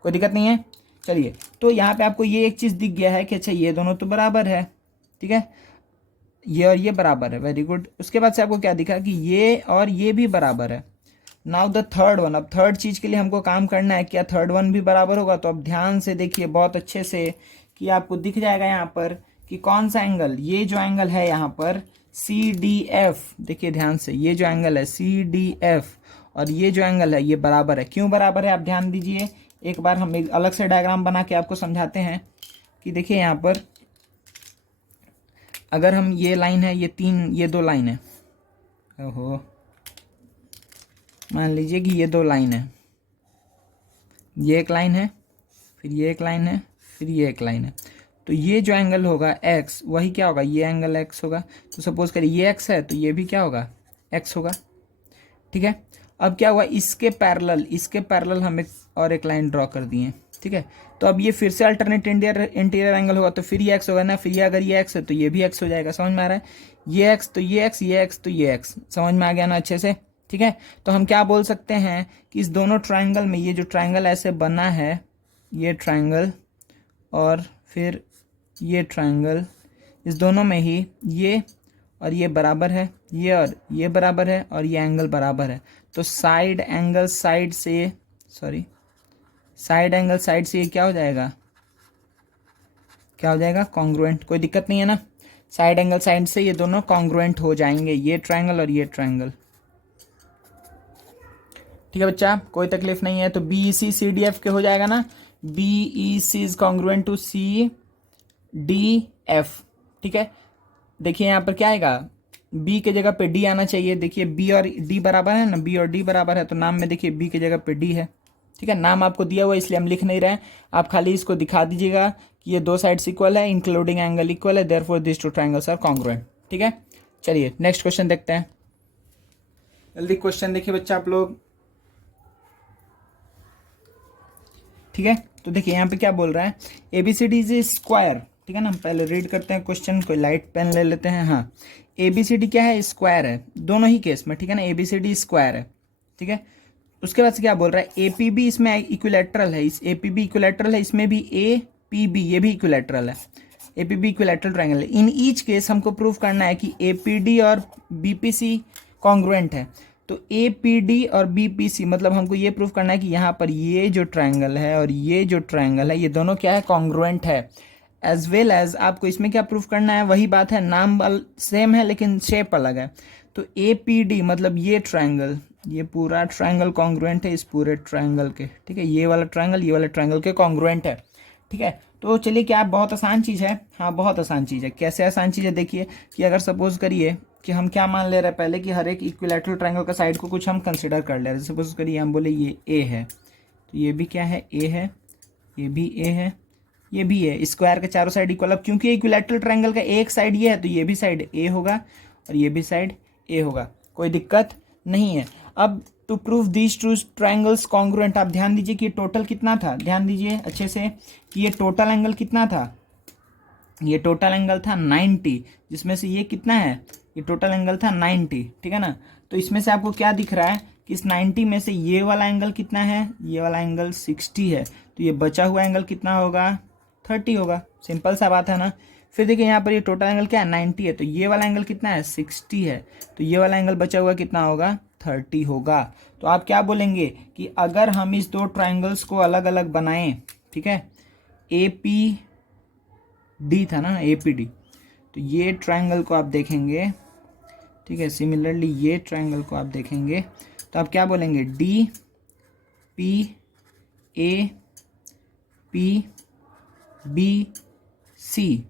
कोई दिक्कत नहीं है। चलिए, तो यहाँ पे आपको ये एक चीज़ दिख गया है कि अच्छा ये दोनों तो बराबर है। ठीक है, ये और ये बराबर है, वेरी गुड। उसके बाद से आपको क्या दिखा कि ये और ये भी बराबर है। नाउ द थर्ड वन, अब थर्ड चीज़ के लिए हमको काम करना है, क्या थर्ड वन भी बराबर होगा। तो अब ध्यान से देखिए बहुत अच्छे से कि आपको दिख जाएगा यहाँ पर कि कौन सा एंगल, ये जो एंगल है यहाँ पर CDF, देखिए ध्यान से, ये जो एंगल है CDF और ये जो एंगल है ये बराबर है। क्यों बराबर है आप ध्यान दीजिए, एक बार हम एक अलग से डायग्राम बना के आपको समझाते हैं कि देखिए यहाँ पर अगर हम, ये लाइन है, ये दो लाइन है, ओहो मान लीजिए कि ये दो लाइन है, ये एक लाइन है, फिर ये एक लाइन है, फिर ये एक लाइन है। तो ये जो एंगल होगा x, वही क्या होगा, ये एंगल x होगा। तो सपोज करिए ये x है तो ये भी क्या होगा, x होगा। ठीक है, अब क्या हुआ, इसके पैरेलल हम एक और एक लाइन ड्रॉ कर दिए, ठीक है। तो अब ये फिर से अल्टरनेट इंटीरियर एंगल होगा, तो फिर ये एक्स होगा ना, फिर ये अगर ये एक्स है तो ये भी एक्स हो जाएगा, समझ में आ रहा है। ये एक्स तो ये एक्स, ये एक्स तो ये एक्स, समझ में आ गया ना अच्छे से, ठीक है। तो हम क्या बोल सकते हैं कि इस दोनों ट्राइंगल में, ये जो ट्राइंगल ऐसे बना है, ये ट्राइंगल और फिर ये ट्राइंगल, इस दोनों में ही ये और ये बराबर है, ये और ये बराबर है, और ये एंगल बराबर है। तो साइड एंगल साइड से ये क्या हो जाएगा, क्या हो जाएगा, कॉन्ग्रुएंट। कोई दिक्कत नहीं है ना, साइड एंगल साइड से ये दोनों कॉन्ग्रुएंट हो जाएंगे, ये ट्राइंगल और ये ट्राइंगल, ठीक है बच्चा, कोई तकलीफ नहीं है। तो B E C C D F के हो जाएगा ना, B E C is congruent to C D F, ठीक है। देखिए यहाँ पर क्या आएगा, बी के जगह पे डी आना चाहिए। देखिए बी और डी बराबर है ना, बी और डी बराबर है, तो नाम में देखिए बी के जगह पे डी है, ठीक है। नाम आपको दिया हुआ इसलिए हम लिख नहीं रहे हैं, आप खाली इसको दिखा दीजिएगा कि ये दो साइड्स इक्वल है, इंक्लूडिंग एंगल इक्वल है, therefore this two triangles are congruent, ठीक है। चलिए नेक्स्ट क्वेश्चन देखते हैं, जल्दी क्वेश्चन देखिए बच्चा आप लोग, ठीक है। तो देखिए यहाँ पे क्या बोल रहा है, एबीसीडी इज ए स्क्वायर, ठीक है ना। हम पहले रीड करते हैं क्वेश्चन, कोई लाइट पेन ले लेते हैं। हाँ, एबीसीडी क्या है, स्क्वायर है दोनों ही केस में, ठीक है ना, एबीसीडी स्क्वायर है, ठीक है। उसके बाद से क्या बोल रहा है, एपीबी इसमें इक्विलैटरल है, इस एपीबी इक्विलैटरल है, इसमें भी एपीबी ये भी इक्विलैटरल है, एपीबी इक्विलैटरल ट्रायंगल है। इन ईच केस हमको प्रूव करना है कि एपीडी और बीपीसी कॉन्ग्रुएंट है। तो एपीडी और बीपीसी मतलब हमको ये प्रूव करना है कि यहाँ पर ये जो ट्रायंगल है और ये जो ट्रायंगल है, ये दोनों क्या है, कॉन्ग्रुएंट है। एज वेल एज आपको इसमें क्या प्रूफ करना है, वही बात है, नाम सेम है लेकिन शेप अलग है। तो एपीडी मतलब ये ट्रायंगल, ये पूरा ट्रायंगल कॉन्ग्रुएंट है इस पूरे ट्रायंगल के, ठीक है। ये वाला ट्रायंगल के कॉन्ग्रुएंट है, ठीक है। तो चलिए, क्या बहुत आसान चीज़ है, हाँ बहुत आसान चीज़ है। कैसे आसान चीज़ है, देखिए कि अगर सपोज करिए कि हम क्या मान ले रहे हैं पहले, कि हर एक इक्विलैटरल ट्रायंगल का साइड को कुछ हम कंसिडर कर ले रहे हैं। सपोज करिए हम बोले ये ए है, तो ये भी क्या है, ए है, ये भी ए है, ये भी है। स्क्वायर के चारों साइड इक्वल, अब क्योंकि इक्विलैटरल ट्रायंगल का एक साइड ये है तो ये भी साइड ए होगा और ये भी साइड ए होगा, कोई दिक्कत नहीं है। अब to prove these two triangles congruent, आप ध्यान दीजिए कि टोटल कितना था, ध्यान दीजिए अच्छे से कि ये टोटल एंगल कितना था, ये टोटल एंगल था 90, जिसमें से ये कितना है, ये टोटल एंगल था 90, ठीक है ना। तो इसमें से आपको क्या दिख रहा है कि इस 90 में से ये वाला एंगल कितना है, ये वाला एंगल 60 है, तो ये बचा हुआ एंगल कितना होगा, 30 होगा, सिंपल सा बात है ना। फिर देखिए यहाँ पर ये टोटल एंगल क्या है, 90 है, तो ये वाला एंगल कितना है, 60 है, तो ये वाला एंगल बचा हुआ कितना होगा, 30 होगा। तो आप क्या बोलेंगे कि अगर हम इस दो ट्राइंगल्स को अलग अलग बनाएं, ठीक है, ए पी डी था ना, ए पी डी, तो ये ट्राइंगल को आप देखेंगे, ठीक है, सिमिलरली ये ट्राइंगल को आप देखेंगे, तो आप क्या बोलेंगे, D P A P B C,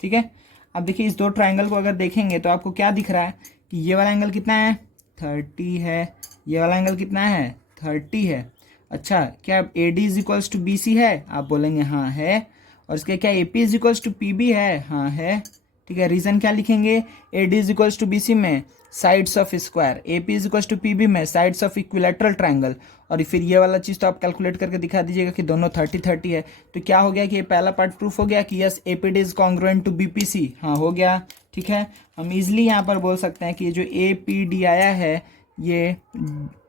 ठीक है। अब देखिए इस दो ट्राइंगल को अगर देखेंगे तो आपको क्या दिख रहा है कि ये वाला एंगल कितना है, 30 है, ये वाला एंगल कितना है, 30 है। अच्छा, क्या A D is equals to B C है, आप बोलेंगे हाँ है, और इसके क्या A P is equals to P B है, हाँ है, ठीक है। रीजन क्या लिखेंगे, A D is equals to B C में sides of square, A P is equals to P B में साइड्स ऑफ इक्विलैटरल ट्राइंगल, और फिर ये वाला चीज़ तो आप कैलकुलेट करके दिखा दीजिएगा कि दोनों 30-30 है। तो क्या हो गया कि ये पहला पार्ट प्रूफ हो गया कि yes A P D is congruent to B P C, हाँ हो गया, ठीक है। हम इजिली यहाँ पर बोल सकते हैं कि ये जो ए पी डी आया है ये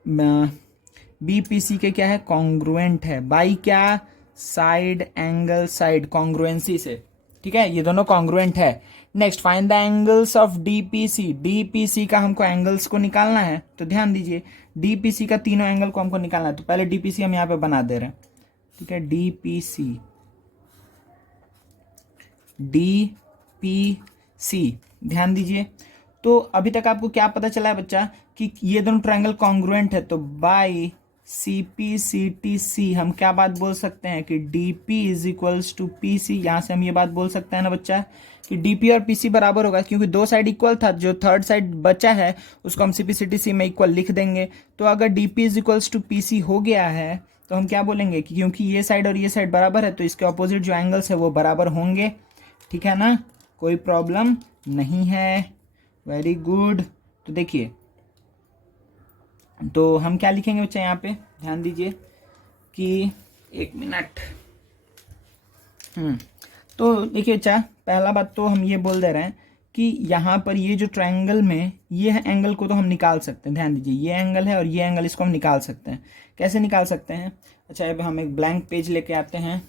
बी पी सी के क्या है, कॉन्ग्रुएंट है, बाई क्या, साइड एंगल साइड कॉन्ग्रुएंसी से, ठीक है, ये दोनों कॉन्ग्रुएंट है। Next, find the angles of DPC, DPC का हमको एंगल्स को निकालना है, तो ध्यान दीजिए डीपीसी का तीनों एंगल को हमको निकालना है। तो पहले डीपीसी हम यहाँ पे बना दे रहे हैं, ठीक है, डीपीसी, डीपीसी, ध्यान दीजिए। तो अभी तक आपको क्या पता चला है बच्चा कि ये दोनों ट्रायंगल कॉन्ग्रुएंट है, तो by C P C T C हम क्या बात बोल सकते हैं कि D P is equals to P C, यहाँ से हम ये बात बोल सकते हैं ना बच्चा कि डी पी और पी सी बराबर होगा, क्योंकि दो साइड इक्वल था, जो थर्ड साइड बचा है उसको हम सी पी सी टी सी में इक्वल लिख देंगे। तो अगर D P is equals to P C हो गया है तो हम क्या बोलेंगे कि क्योंकि ये साइड और ये साइड बराबर है तो इसके ऑपोजिट जो एंगल्स है वो बराबर होंगे, ठीक है ना, कोई प्रॉब्लम नहीं है, वेरी गुड। तो देखिए तो हम क्या लिखेंगे बच्चा यहाँ पे, ध्यान दीजिए कि 1 मिनट। तो देखिए बच्चा, पहला बात तो हम ये बोल दे रहे हैं कि यहाँ पर ये जो ट्रायंगल में ये एंगल को तो हम निकाल सकते हैं। ध्यान दीजिए, ये एंगल है और ये एंगल, इसको हम निकाल सकते हैं। कैसे निकाल सकते हैं? अच्छा, अब हम एक ब्लैंक पेज लेके आते हैं।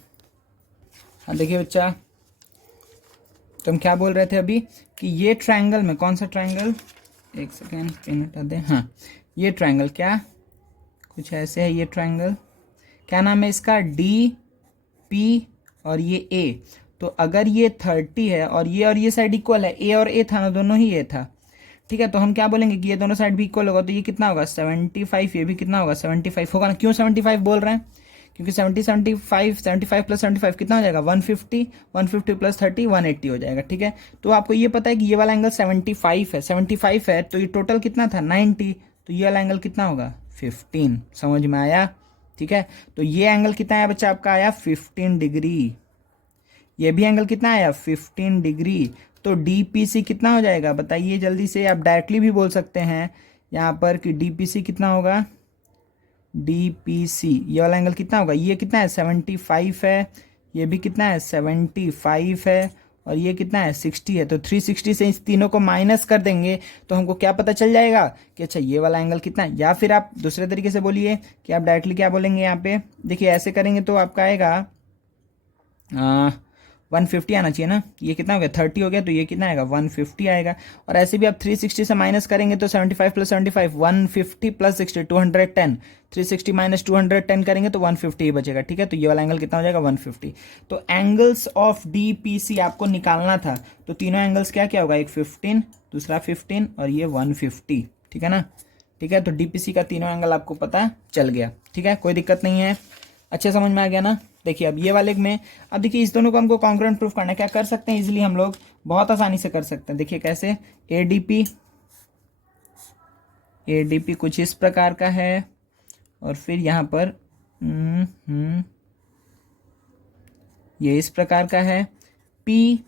हाँ देखिए बच्चा, तो हम क्या बोल रहे थे अभी कि ये ट्रायंगल में, कौन सा ट्रायंगल, एक सेकेंड पेन हटा दें। हाँ, ये ट्रायंगल क्या कुछ ऐसे है। ये ट्रायंगल क्या नाम है इसका, डी पी और ये ए। तो अगर ये 30 है और ये साइड इक्वल है, ए और ए था ना, दोनों ही ए था, ठीक है। तो हम क्या बोलेंगे कि ये दोनों साइड भी इक्वल होगा, तो ये कितना होगा 75, ये भी कितना होगा 75 होगा ना। क्यों 75 बोल रहे हैं? क्योंकि 75 प्लस 75 कितना हो जाएगा 150, 150 प्लस 30 180 हो जाएगा, ठीक है। तो आपको ये पता है कि ये वाला एंगल 75 है, तो ये टोटल कितना था 90, तो ये वाला एंगल कितना होगा 15। समझ में आया? ठीक है। तो ये एंगल कितना है बच्चा आपका, आया 15 डिग्री। ये भी एंगल कितना आया 15 डिग्री। तो डीपीसी कितना हो जाएगा बताइए जल्दी से। आप डायरेक्टली भी बोल सकते हैं यहाँ पर कि डीपीसी कितना होगा, डीपीसी ये वाला एंगल कितना होगा, ये कितना है 75 है, ये भी कितना है 75 है, और ये कितना है 60 है। तो 360 से इस तीनों को माइनस कर देंगे तो हमको क्या पता चल जाएगा कि अच्छा ये वाला एंगल कितना है। या फिर आप दूसरे तरीके से बोलिए कि आप डायरेक्टली क्या बोलेंगे यहाँ पे, देखिए ऐसे करेंगे तो आपका आएगा 150 आना चाहिए ना। ये कितना हो गया 30 हो गया, तो ये कितना आएगा 150 आएगा। और ऐसे भी आप 360 से माइनस करेंगे तो 75 प्लस 75 150 प्लस 60 210, 360 माइनस 210 करेंगे तो 150 ही बचेगा, ठीक है। तो ये वाला एंगल कितना हो जाएगा 150। तो एंगल्स ऑफ डीपीसी आपको निकालना था, तो तीनों एंगल्स क्या क्या होगा, एक 15, दूसरा 15 और ये 150, ठीक है ना। ठीक है, तो डीपीसी का तीनों एंगल आपको पता चल गया, ठीक है, कोई दिक्कत नहीं है। अच्छे समझ में आ गया ना। देखिए अब ये वाले में, अब देखिए इस दोनों को हमको कॉन्ग्रुएंट प्रूफ करना है। क्या कर सकते हैं इजीली हम लोग, बहुत आसानी से कर सकते हैं। देखिए कैसे, एडीपी कुछ इस प्रकार का है, और फिर यहाँ पर ये इस प्रकार का है, पी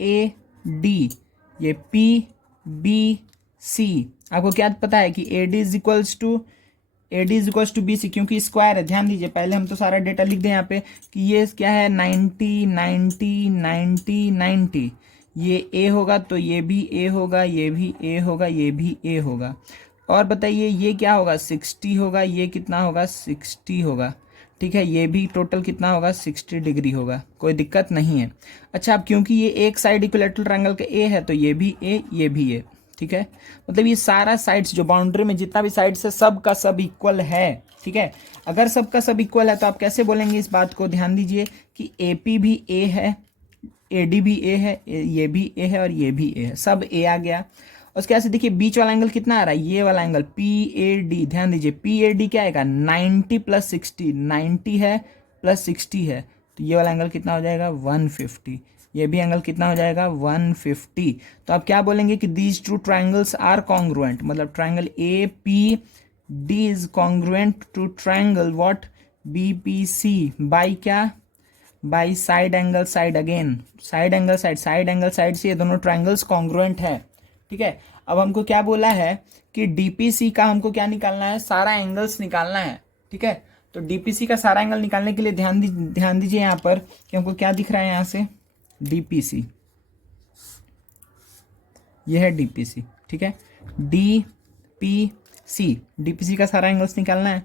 ए डी, ये पी बी सी। आपको क्या पता है कि AD is equals to B C, क्योंकि स्क्वायर है। ध्यान दीजिए, पहले हम तो सारा डेटा लिख दें यहाँ पे कि ये क्या है 90 90 90 90। ये ए होगा तो ये भी ए होगा, ये भी ए होगा, ये भी ए होगा। और बताइए ये क्या होगा 60 होगा, ये कितना होगा 60 होगा, ठीक है। ये भी टोटल कितना होगा 60 डिग्री होगा, कोई दिक्कत नहीं है। अच्छा, अब क्योंकि ये एक साइड इक्विलेटरल ट्रायंगल का ए है, तो ये भी ए, ये भी ए, ठीक है। मतलब ये सारा साइड्स जो बाउंड्री में जितना भी साइड्स है सब का सब इक्वल है, ठीक है। अगर सबका सब इक्वल है तो आप कैसे बोलेंगे इस बात को, ध्यान दीजिए कि एपी भी ए है, एडी भी ए है, ये भी ए है और ये भी ए है, सब ए आ गया। उसके बाद से देखिए बीच वाला एंगल कितना आ रहा है, ये वाला एंगल पी ए डी। ध्यान दीजिए पी ए डी क्या आएगा 90 प्लस 60, 90 है प्लस 60 है, तो ये वाला एंगल कितना हो जाएगा 150। ये भी एंगल कितना हो जाएगा 150। तो आप क्या बोलेंगे कि these two triangles are congruent, मतलब triangle A P D is congruent to triangle what B P C by क्या, by side angle side. Again side angle side से ये दोनों ट्राइंगल्स कॉन्ग्रुएंट है, ठीक है। अब हमको क्या बोला है कि डीपीसी का हमको क्या निकालना है, सारा एंगल्स निकालना है, ठीक है। तो डीपीसी का सारा एंगल निकालने के लिए ध्यान दीजिए यहाँ पर कि हमको क्या दिख रहा है यहाँ से, डीपीसी, यह है डीपीसी, ठीक है। डीपीसी का सारा एंगल्स निकालना है।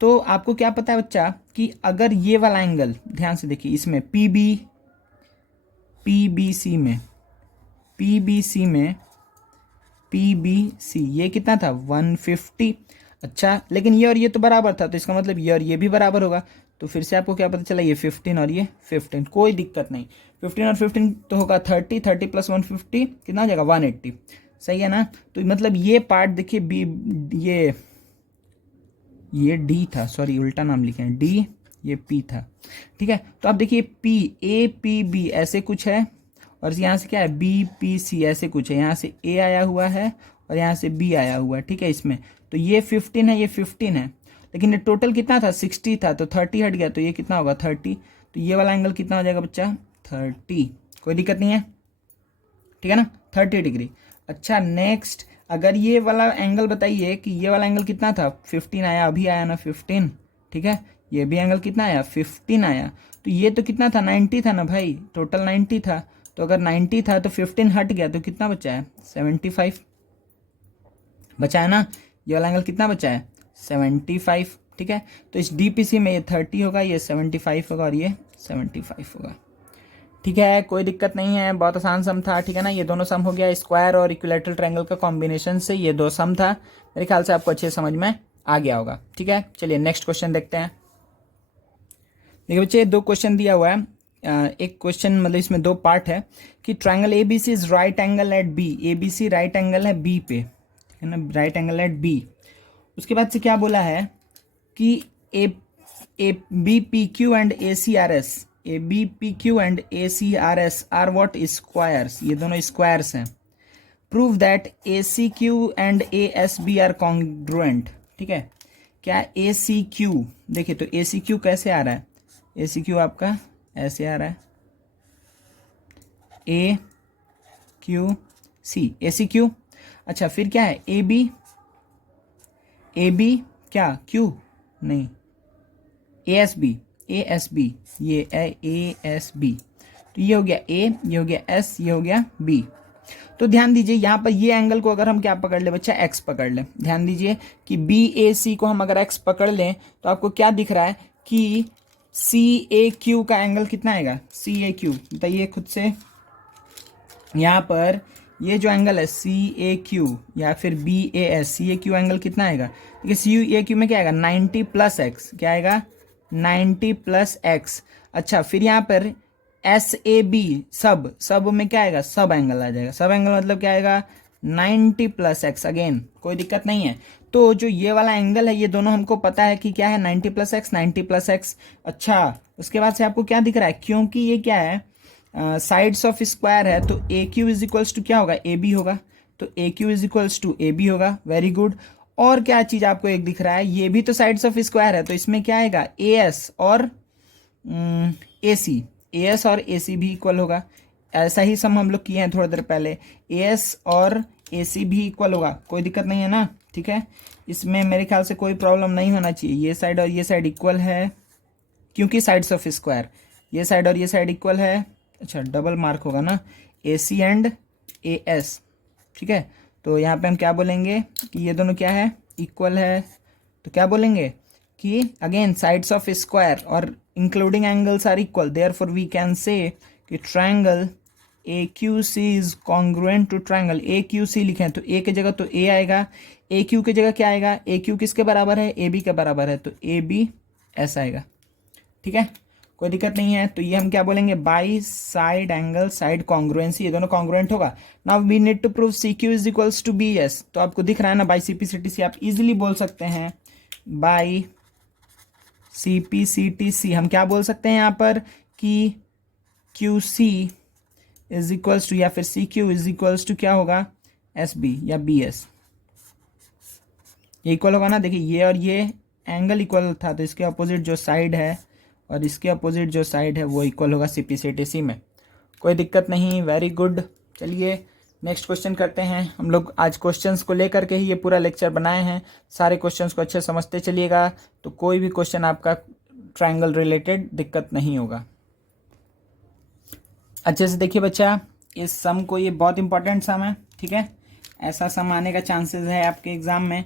तो आपको क्या पता है बच्चा कि अगर ये वाला एंगल, ध्यान से देखिए इसमें पीबीसी ये कितना था 150। अच्छा, लेकिन ये और ये तो बराबर था, तो इसका मतलब ये और ये भी बराबर होगा। तो फिर से आपको क्या पता चला, ये 15 और ये 15, कोई दिक्कत नहीं। 15 और 15 तो होगा 30, 30 प्लस 150 कितना हो जाएगा 180, सही है ना। तो मतलब ये पार्ट देखिए बी, ये डी था, सॉरी उल्टा नाम लिखे हैं, डी ये पी था, ठीक है। तो आप देखिए पी ए पी बी ऐसे कुछ है, और यहाँ से क्या है बी पी सी ऐसे कुछ है, यहाँ से ए आया हुआ है और यहाँ से बी आया हुआ है, ठीक है इसमें। तो ये 15 है, ये 15 है, लेकिन ये टोटल कितना था 60 था, तो 30 हट गया, तो ये कितना होगा 30। तो ये वाला एंगल कितना हो जाएगा बच्चा 30, कोई दिक्कत नहीं है, ठीक है ना 30 डिग्री। अच्छा नेक्स्ट, अगर ये वाला एंगल बताइए कि ये वाला एंगल कितना था, 15 आया, अभी आया ना 15, ठीक है। ये भी एंगल कितना आया, 15 आया। तो ये तो कितना था, 90 था ना भाई, टोटल 90 था। तो अगर 90 था तो 15 हट गया तो कितना बचा है, 75 बचा है ना। ये वाला एंगल कितना बचा है, 75, ठीक है। तो इस डीपीसी में ये 30 होगा, ये 75 होगा और ये 75 होगा, ठीक है। कोई दिक्कत नहीं है, बहुत आसान सम था, ठीक है ना। ये दोनों सम हो गया स्क्वायर और इक्विलेटरल ट्रायंगल का कॉम्बिनेशन से, ये दो सम था। मेरे ख्याल से आपको अच्छे समझ में आ गया होगा, ठीक है। चलिए नेक्स्ट क्वेश्चन देखते हैं। देखिए बच्चे, दो क्वेश्चन दिया हुआ है। एक क्वेश्चन मतलब इसमें दो पार्ट है कि triangle A B C is right angle at B, A B C right angle है बी पे, ठीक है ना, राइट एंगल एट बी। उसके बाद से क्या बोला है कि A A B P Q and A C R S, A B P Q and A C R S are what squares, ये दोनों स्क्वायर्स हैं। Prove that A C Q and A S B are congruent, ठीक है। क्या ए C Q, देखिए तो ए C Q कैसे आ रहा है, ए सी क्यू आपका ऐसे आ रहा है, ए क्यू सी, ए सी क्यू। अच्छा फिर क्या है, ए बी क्या क्यू, नहीं, A S B, A S B, ये है ए एस बी। तो ये हो गया ए, ये हो गया एस, ये हो गया बी। तो ध्यान दीजिए यहाँ पर ये एंगल को अगर हम क्या पकड़ ले बच्चा, एक्स पकड़ ले। ध्यान दीजिए कि बी ए सी को हम अगर एक्स पकड़ लें तो आपको क्या दिख रहा है कि सी ए क्यू का एंगल कितना आएगा, सी ए क्यू, बताइए खुद से। यहाँ पर ये जो एंगल है सी ए क्यू या फिर B A S, C A Q angle कितना आएगा, देखिए सी ए क्यू में क्या आएगा, 90 प्लस एक्स, क्या आएगा 90 प्लस एक्स। अच्छा फिर यहाँ पर एस ए बी, सब में क्या आएगा, सब एंगल आ जाएगा। सब एंगल मतलब क्या आएगा, 90 प्लस एक्स, अगेन कोई दिक्कत नहीं है। तो जो ये वाला एंगल है ये दोनों हमको पता है कि क्या है, 90 प्लस एक्स, 90 प्लस एक्स। अच्छा उसके बाद से आपको क्या दिख रहा है, क्योंकि ये क्या है साइड्स ऑफ स्क्वायर है, तो A Q is equals to क्या होगा, ए बी होगा। तो A Q is equals to A B होगा, वेरी गुड। और क्या चीज आपको एक दिख रहा है, ये भी तो साइड्स ऑफ स्क्वायर है, तो इसमें क्या आएगा, ए एस और ए सी, ए एस और ए सी भी इक्वल होगा। ऐसा ही सम हम लोग किए हैं थोड़ी देर पहले, ए एस और ए सी भी इक्वल होगा, कोई दिक्कत नहीं है ना, ठीक है। इसमें मेरे ख्याल से कोई प्रॉब्लम नहीं होना चाहिए। ये साइड और ये साइड इक्वल है क्योंकि साइड्स ऑफ स्क्वायर, ये साइड और ये साइड इक्वल है। अच्छा डबल मार्क होगा ना, ए सी एंड ए एस, ठीक है। तो यहाँ पे हम क्या बोलेंगे कि ये दोनों क्या है, इक्वल है। तो क्या बोलेंगे कि अगेन साइड्स ऑफ स्क्वायर और including angles are equal, therefore we can say कि triangle A Q C is congruent to triangle A Q C. लिखें तो ए की जगह तो ए आएगा, ए क्यू की जगह क्या आएगा, ए क्यू किसके बराबर है, ए बी के बराबर है, तो ए बी ऐसा आएगा, ठीक है। कोई दिक्कत नहीं है। तो ये हम क्या बोलेंगे, by side angle side congruency, ये दोनों कॉन्ग्रुएंट होगा। Now we need to prove C Q is equals to B S. तो आपको दिख रहा है ना, by C P C T C, आप इजिली बोल सकते हैं by C P C T C. हम क्या बोल सकते हैं यहाँ पर कि Q C is equals to या फिर C Q is equals to क्या होगा, एस बी या बी एस। ये इक्वल होगा ना, देखिए ये और ये एंगल इक्वल था, तो इसके अपोजिट जो साइड है और इसके अपोजिट जो साइड है वो इक्वल होगा सी पी सी टी सी में। कोई दिक्कत नहीं, वेरी गुड। चलिए नेक्स्ट क्वेश्चन करते हैं। हम लोग आज क्वेश्चंस को लेकर के ही ये पूरा लेक्चर बनाए हैं, सारे क्वेश्चंस को अच्छे समझते चलिएगा, तो कोई भी क्वेश्चन आपका ट्रायंगल रिलेटेड दिक्कत नहीं होगा। अच्छे से देखिए बच्चा, इस सम को, ये बहुत इंपॉर्टेंट सम है, ठीक है। ऐसा सम आने का चांसेस है आपके एग्जाम में,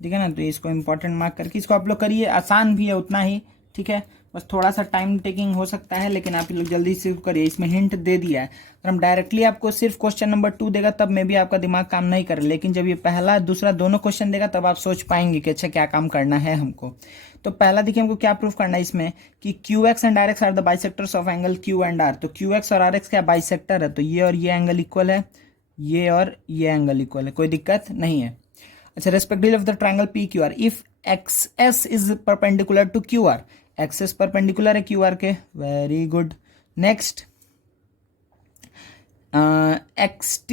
ठीक है ना। तो इसको इंपॉर्टेंट मार्क करके इसको आप लोग करिए, आसान भी है उतना ही, ठीक है। बस थोड़ा सा टाइम टेकिंग हो सकता है, लेकिन आप लोग जल्दी से करिए। इसमें हिंट दे दिया है, अगर हम डायरेक्टली आपको सिर्फ क्वेश्चन नंबर 2 देगा तब में भी आपका दिमाग काम नहीं करे, लेकिन जब ये पहला दूसरा दोनों क्वेश्चन देगा तब आप सोच पाएंगे कि अच्छा क्या काम करना है हमको। तो पहला देखिए हमको क्या प्रूफ करना है इसमें कि Q X and R X are the bisectors of angle Q and R. तो क्यू एक्स और आर एक्स क्या बाइसेक्टर है, तो ये और ये एंगल इक्वल है, ये और ये एंगल इक्वल है, कोई दिक्कत नहीं है। अच्छा respective of the triangle P Q R, if X S is perpendicular to Q R, XS perpendicular है क्यू आर के, very good. Next X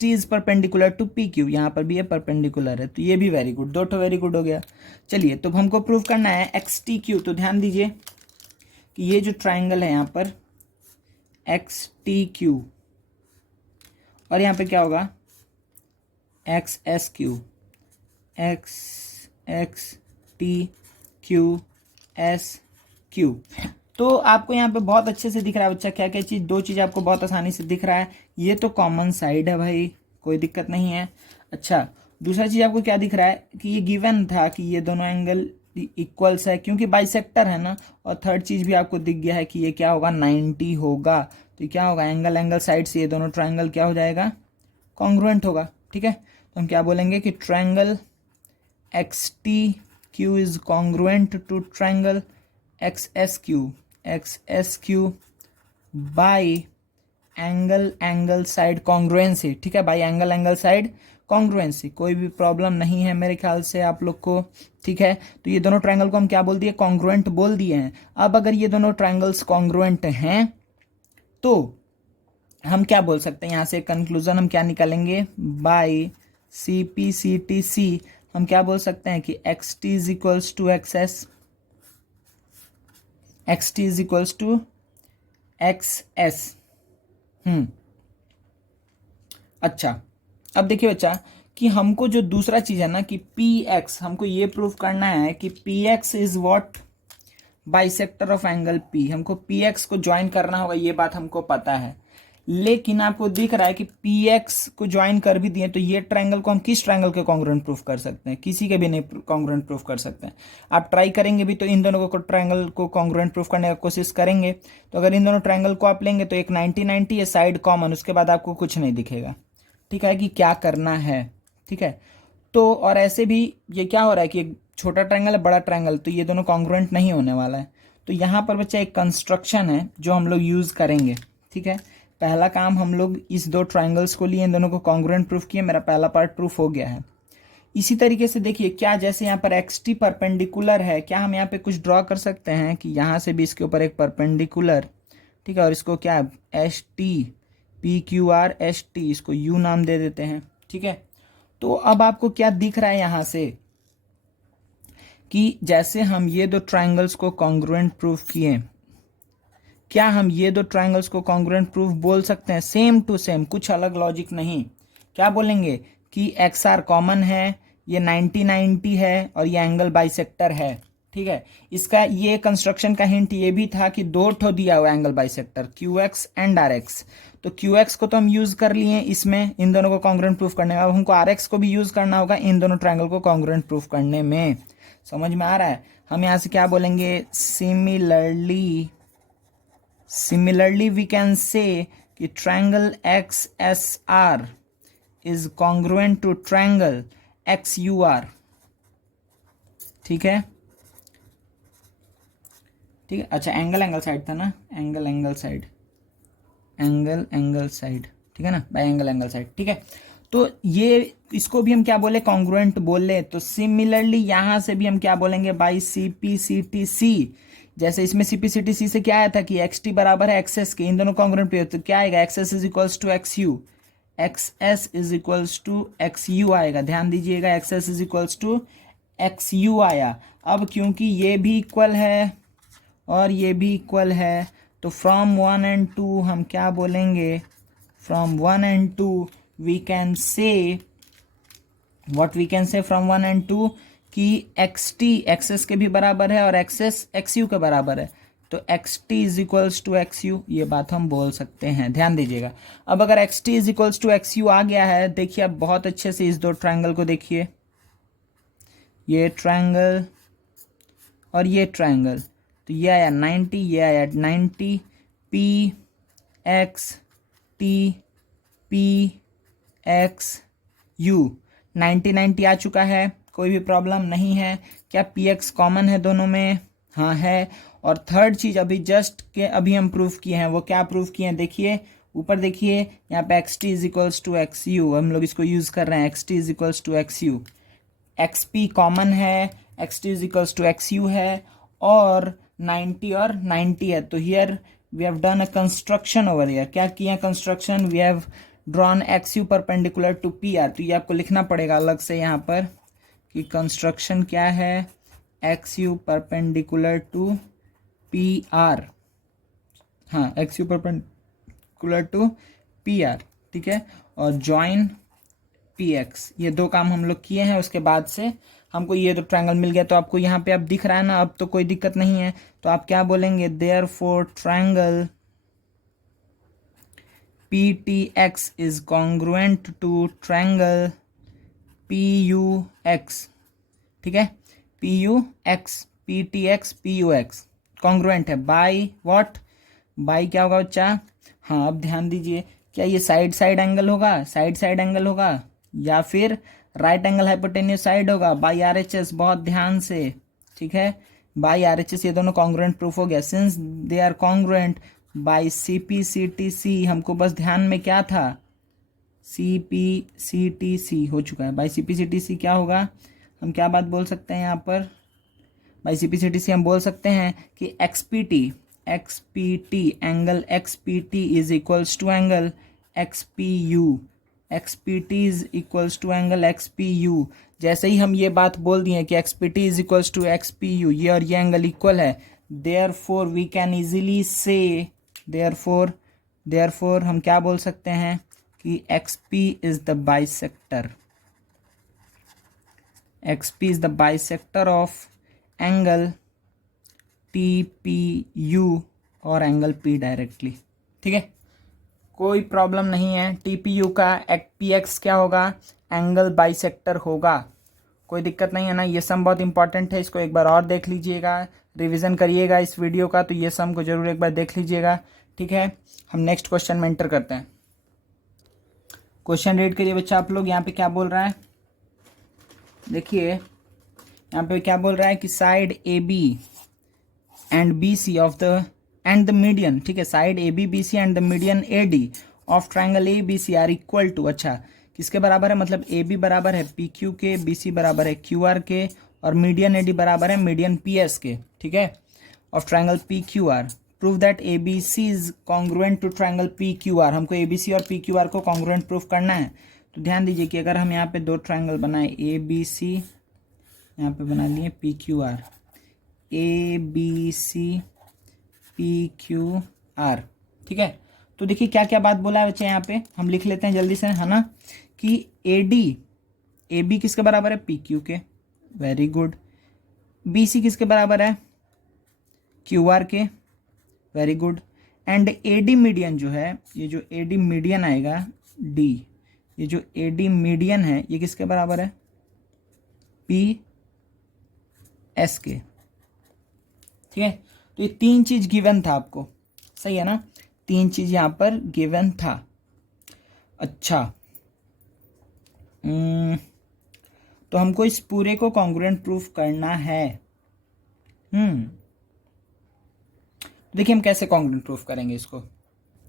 T is perpendicular to P Q, यहाँ पर भी ये परपेंडिकुलर है, तो ये भी वेरी गुड, दो तो वेरी गुड हो गया। चलिए तो हमको प्रूव करना है एक्स टी क्यू। तो ध्यान दीजिए कि ये जो ट्राइंगल है यहाँ पर एक्स टी क्यू, और यहाँ पे क्या होगा x S Q, x x T Q S Q. तो आपको यहाँ पे बहुत अच्छे से दिख रहा है बच्चा, क्या क्या चीज़, दो चीज़ आपको बहुत आसानी से दिख रहा है। ये तो कॉमन साइड है भाई, कोई दिक्कत नहीं है। अच्छा, दूसरा चीज़ आपको क्या दिख रहा है कि ये गिवन था कि ये दोनों एंगल इक्वल्स है क्योंकि बाइसेक्टर है ना। और थर्ड चीज़ भी आपको दिख गया है कि ये क्या होगा, 90 होगा। तो क्या होगा, एंगल एंगल साइड से ये दोनों ट्राइंगल क्या हो जाएगा, कॉन्ग्रुएंट होगा। ठीक है, तो हम क्या बोलेंगे कि triangle X T Q is congruent to triangle X S Q by angle angle side congruency. ठीक है, by angle angle side congruency. कोई भी प्रॉब्लम नहीं है मेरे ख्याल से आप लोग को। ठीक है, तो ये दोनों ट्रायंगल को हम क्या बोल दिए, कॉन्ग्रुएंट बोल दिए हैं। अब अगर ये दोनों ट्रायंगल्स कॉन्ग्रुएंट हैं तो हम क्या बोल सकते हैं, यहां से कंक्लूजन हम क्या निकालेंगे, by C P C T C हम क्या बोल सकते हैं कि X T is equals to X S, X T is equals to X S. अच्छा, अब देखिए बच्चा कि हमको जो दूसरा चीज है ना कि पी एक्स, हमको ये प्रूफ करना है कि P x is what, bisector of angle P. हमको पी एक्स को ज्वाइन करना होगा, ये बात हमको पता है। लेकिन आपको दिख रहा है कि पी एक्स को ज्वाइन कर भी दिए तो ये ट्रायंगल को हम किस ट्रायंगल के कॉन्ग्रुएंट प्रूफ कर सकते हैं, किसी के भी नहीं कॉन्ग्रुएंट प्रूफ कर सकते हैं। आप ट्राई करेंगे भी तो इन दोनों को ट्रायंगल को कॉन्ग्रुएंट प्रूफ करने का कोशिश करेंगे तो अगर इन दोनों ट्रायंगल को आप लेंगे तो एक 90-90 है, साइड कॉमन, उसके बाद आपको कुछ नहीं दिखेगा। ठीक है, कि क्या करना है। ठीक है, तो और ऐसे भी ये क्या हो रहा है कि एक छोटा ट्रायंगल है, बड़ा ट्रायंगल, तो ये दोनों कॉन्ग्रुएंट नहीं होने वाला है। तो यहाँ पर बच्चा एक कंस्ट्रक्शन है जो हम लोग यूज करेंगे। ठीक है, पहला काम हम लोग इस दो ट्रायंगल्स को लिए, इन दोनों को कॉन्ग्रुएंट प्रूफ किए, मेरा पहला पार्ट प्रूफ हो गया है। इसी तरीके से देखिए क्या, जैसे यहाँ पर एक्स टी परपेंडिकुलर है, क्या हम यहाँ पे कुछ ड्रॉ कर सकते हैं कि यहाँ से भी इसके ऊपर एक परपेंडिकुलर। ठीक है, और इसको क्या S T, P Q R S T, इसको यू नाम दे देते हैं। ठीक है, तो अब आपको क्या दिख रहा है यहाँ से कि जैसे हम ये दो ट्रायंगल्स को कॉन्ग्रुएंट प्रूफ किए, क्या हम ये दो ट्रायंगल्स को कॉन्ग्रुएंट प्रूफ बोल सकते हैं, सेम टू सेम, कुछ अलग लॉजिक नहीं। क्या बोलेंगे कि एक्स आर कॉमन है, ये 90-90 है और ये एंगल बाइसेक्टर है। ठीक है, इसका ये कंस्ट्रक्शन का हिंट ये भी था कि दो ठो दिया हुआ angle bisector, Q X and R X. तो क्यू एक्स को तो हम यूज कर लिए इसमें, इन दोनों को कॉन्ग्रुएंट प्रूफ करने में। अब हमको आर एक्स को भी यूज करना होगा इन दोनों ट्रायंगल को कॉन्ग्रुएंट प्रूफ करने में। समझ में आ रहा है, हम यहां से क्या बोलेंगे, सिमिलरली वी कैन से कि triangle X S R is congruent to triangle X U R. ठीक है, ठीक है। अच्छा, एंगल एंगल साइड था ना, angle angle side, angle angle side, ठीक है ना, बाय एंगल एंगल साइड। ठीक है, तो ये इसको भी हम क्या बोले, कॉन्ग्रुएंट बोले। तो सिमिलरली यहां से भी हम क्या बोलेंगे, by C P C T C. जैसे इसमें सी पी सी टी सी से क्या आया था कि एक्स टी बराबर है एक्स के, इन दोनों कॉन्ग्रुएंट पे तो क्या आएगा, X S is equals to X U, X S is equals to X U आएगा। ध्यान दीजिएगा, X S is equals to X U आया। अब क्योंकि ये भी इक्वल है और ये भी इक्वल है तो फ्रॉम 1 and 2 हम क्या बोलेंगे, from 1 and 2 we can say, what we can say from 1 and 2 कि एक्स टी एक्स एस के भी बराबर है और एक्स एस एक्स यू के बराबर है। तो X T is equals to X U, ये बात हम बोल सकते हैं। ध्यान दीजिएगा, अब अगर X T is equals to X U आ गया है, देखिए अब बहुत अच्छे से इस दो ट्रायंगल को देखिए, ये ट्रायंगल और ये ट्रायंगल, तो ये आया 90, ये आया 90, P x T P x you, 90-90 आ चुका है, कोई भी प्रॉब्लम नहीं है। क्या पी एक्स कॉमन है दोनों में, हाँ है। और थर्ड चीज अभी जस्ट के अभी हम प्रूफ किए हैं, वो क्या प्रूफ किए हैं, देखिए ऊपर देखिए, यहाँ पे X T is equals to X U, हम लोग इसको यूज कर रहे हैं, X T is equals to X U, X P common है, X T is equals to X U है और 90 और 90 है। तो here we have done a construction over here, क्या किया construction, we have drawn X U perpendicular to P R. तो ये आपको लिखना पड़ेगा अलग से यहाँ पर कि कंस्ट्रक्शन क्या है, X U perpendicular to P R, हाँ X U perpendicular to P R. ठीक है, और ज्वाइन पी एक्स। ये दो काम हम लोग किए हैं, उसके बाद से हमको ये तो ट्रायंगल मिल गया। तो आपको यहाँ पे अब दिख रहा है ना, अब तो कोई दिक्कत नहीं है। तो आप क्या बोलेंगे, therefore triangle P T X is congruent to triangle P U X. ठीक है, P U X, P T X, P U X congruent है बाई व्हाट, बाई क्या होगा बच्चा। हाँ अब ध्यान दीजिए, क्या ये साइड साइड एंगल होगा, साइड साइड एंगल होगा, या फिर राइट एंगल हाइपोटेन्यूस साइड होगा, बाई आर एच एस। बहुत ध्यान से, ठीक है, बाई आर एच एस, ये दोनों कॉन्ग्रुएंट प्रूफ हो गया। Since they are congruent by C P C T C, हमको बस ध्यान में क्या था, सी पी सी टी सी हो चुका है। By C P C T C क्या होगा, हम क्या बात बोल सकते हैं यहाँ पर, by C P C T C हम बोल सकते हैं कि X P T, X P T, angle X P T is equals to angle X P U, X P T is equals to angle X P U. जैसे ही हम ये बात बोल दिए कि X P T is equals to X P U, ये और ये एंगल इक्वल है, देयरफॉर वी कैन इजीली से, देयरफॉर हम क्या बोल सकते हैं कि X P is the bisector, x P is the bisector of angle T P U और एंगल पी डायरेक्टली। ठीक है, कोई प्रॉब्लम नहीं है। टी पी यू का पी एक्स क्या होगा, एंगल बाइसेक्टर होगा, कोई दिक्कत नहीं है ना। ये सम बहुत इंपॉर्टेंट है, इसको एक बार और देख लीजिएगा, रिवीजन करिएगा इस वीडियो का, तो ये सम को जरूर एक बार देख लीजिएगा। ठीक है, हम नेक्स्ट क्वेश्चन में एंटर करते हैं। क्वेश्चन रीड करिए बच्चा आप लोग। यहाँ पे क्या बोल रहा है, देखिए यहाँ पे क्या बोल रहा है कि side A B and B C of the and the median, ठीक है, side A B B C and the median A D of triangle A B C are equal to, अच्छा किसके बराबर है, मतलब ए बी बराबर है P Q के, बी सी बराबर है क्यू आर के, और मीडियन ए डी बराबर है मीडियन पी एस के। ठीक है, of triangle P Q R, prove that A B C is congruent to triangle P Q R. हमको ए बी सी और पी क्यू आर को कॉन्ग्रुएंट प्रूफ करना है। तो ध्यान दीजिए कि अगर हम यहाँ पे दो ट्राइंगल बनाए ए बी सी, यहाँ पे बना लिए P Q R, A B C P Q R, ठीक है। तो देखिए क्या क्या बात बोला है बच्चे, यहाँ पे हम लिख लेते हैं जल्दी से, है ना, कि ए डी, ए बी किसके बराबर है, पी क्यू के, वेरी गुड। बी सी किसके बराबर है, क्यू आर के, very good. And A D median जो है, ये जो ए डी मीडियन आएगा डी, ये जो ए डी मीडियन है ये किसके बराबर है, पी एस के। ठीक है, तो ये तीन चीज गिवन था आपको, सही है ना, तीन चीज यहां पर गिवन था। अच्छा, तो हमको इस पूरे को कॉन्ग्रुएंट प्रूफ करना है। देखिए हम कैसे कॉन्ग्रुएंट प्रूफ करेंगे इसको।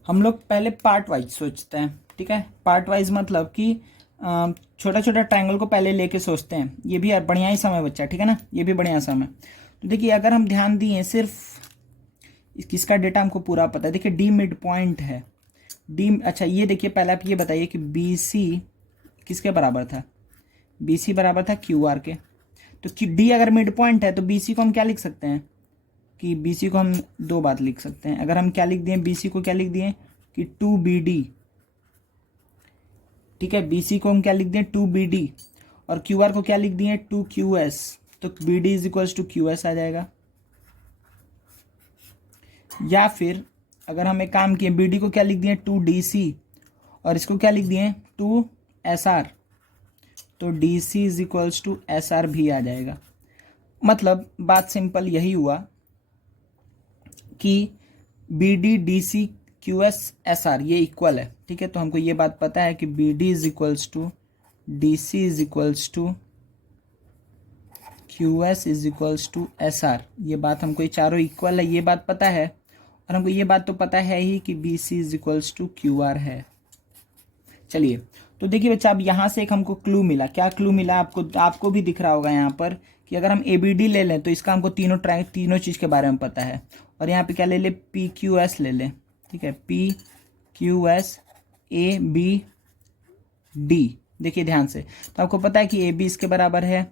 हम लोग पहले पार्ट वाइज सोचते हैं, ठीक है, पार्ट वाइज मतलब कि छोटा छोटा ट्रायंगल को पहले लेके सोचते हैं। ये भी बढ़िया ही समय बच्चा, ठीक है ना, ये भी बढ़िया समय। तो देखिए अगर हम ध्यान दिए, सिर्फ किसका डेटा हमको पूरा पता है, देखिए डी मिड पॉइंट है, डी, अच्छा ये देखिए पहले आप ये बताइए कि बी सी किसके बराबर था, बी सी बराबर था क्यू आर के। तो डी अगर मिड पॉइंट है तो बी सी को हम क्या लिख सकते हैं, कि बी सी को हम दो बात लिख सकते हैं। अगर हम क्या लिख दिए, बी सी को क्या लिख दिए कि टू बी डी, ठीक है, बी सी को हम क्या लिख दिए, टू बी डी, और क्यू आर को क्या लिख दिए, टू क्यू एस, तो B D is equals to Q S आ जाएगा। या फिर अगर हम एक काम किए, बी डी को क्या लिख दिए, टू डी सी, और इसको क्या लिख दिए, टू एस आर, तो D C is equals to S R भी आ जाएगा। मतलब बात सिंपल यही हुआ कि B D D C Q S S R ये इक्वल है, ठीक है। तो हमको ये बात पता है कि B D is equals to D C is equals to Q S is equals to S R, ये बात हमको, ये चारों इक्वल है, ये बात पता है। और हमको ये बात तो पता है ही कि B C is equals to Q R है। चलिए, तो देखिए बच्चा अब यहाँ से एक हमको क्लू मिला। क्या क्लू मिला आपको, आपको भी दिख रहा होगा यहाँ पर कि अगर हम ए बी डी ले लें तो इसका हमको तीनों चीज़ के बारे में पता है। और यहाँ पे क्या ले ले, पी क्यू एस ले लें, ठीक है, P Q S A B D. देखिए ध्यान से, तो आपको पता है कि ए बी इसके बराबर है,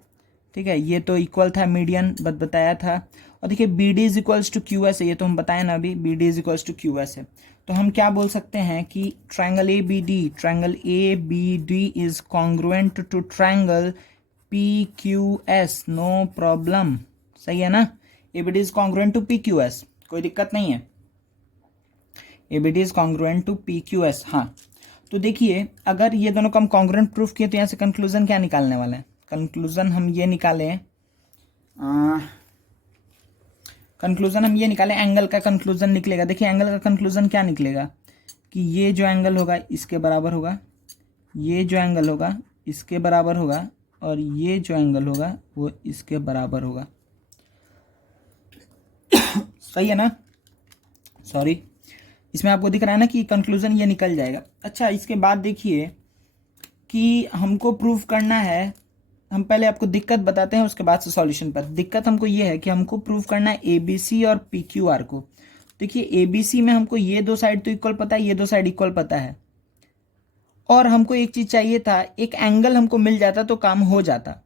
ठीक है, ये तो इक्वल था, मीडियन बताया था। और देखिए B D is equals to Q S है, ये तो हम बताए ना अभी, B D is equals to Q S है। तो हम क्या बोल सकते हैं कि triangle A B D is congruent to triangle P Q S, no problem, सही है ना। A B D is congruent to P Q S, कोई दिक्कत नहीं है, A B D is congruent to P Q S. हाँ, तो देखिए अगर ये दोनों को हम कॉन्ग्रुएंट प्रूफ किए तो यहाँ से कंक्लूजन क्या निकालने वाले हैं, कंक्लूजन हम ये निकाले एंगल का कंक्लूजन निकलेगा। देखिए एंगल का कंक्लूजन क्या निकलेगा कि ये जो एंगल होगा इसके बराबर होगा, ये जो एंगल होगा इसके बराबर होगा, और ये जो एंगल होगा वो इसके बराबर होगा। सही है ना, सॉरी, इसमें आपको दिख रहा है ना कि कंक्लूजन ये निकल जाएगा। अच्छा, इसके बाद देखिए कि हमको प्रूफ करना है, हम पहले आपको दिक्कत बताते हैं उसके बाद से सॉल्यूशन पर। दिक्कत हमको ये है कि हमको प्रूफ करना है ए बी सी और पी क्यू आर को। देखिए ए बी सी में हमको ये दो साइड तो इक्वल पता है, ये दो साइड इक्वल पता है, और हमको एक चीज चाहिए था, एक एंगल हमको मिल जाता तो काम हो जाता।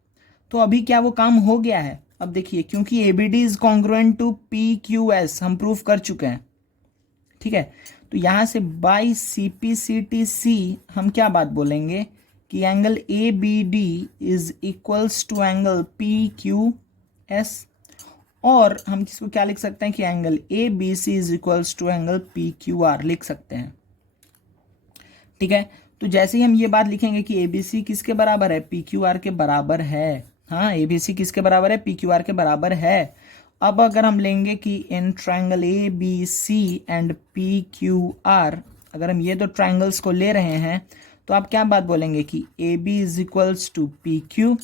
तो अभी क्या वो काम हो गया है? अब देखिए क्योंकि A B D is congruent to P Q S हम प्रूफ कर चुके हैं, ठीक है। तो यहां से by C P C T C हम क्या बात बोलेंगे कि angle A B D is equals to angle P Q S, और हम किसको क्या लिख सकते हैं कि angle A B C is equals to angle P Q R लिख सकते हैं, ठीक है। तो जैसे ही हम ये बात लिखेंगे कि ए बी सी किसके बराबर है, पी क्यू आर के बराबर है। हाँ, ए बी सी किसके बराबर है, पी क्यू आर के बराबर है। अब अगर हम लेंगे कि in triangle A B C and P Q R, अगर हम ये दो ट्रायंगल्स को ले रहे हैं तो आप क्या बात बोलेंगे कि A B is equals to P Q,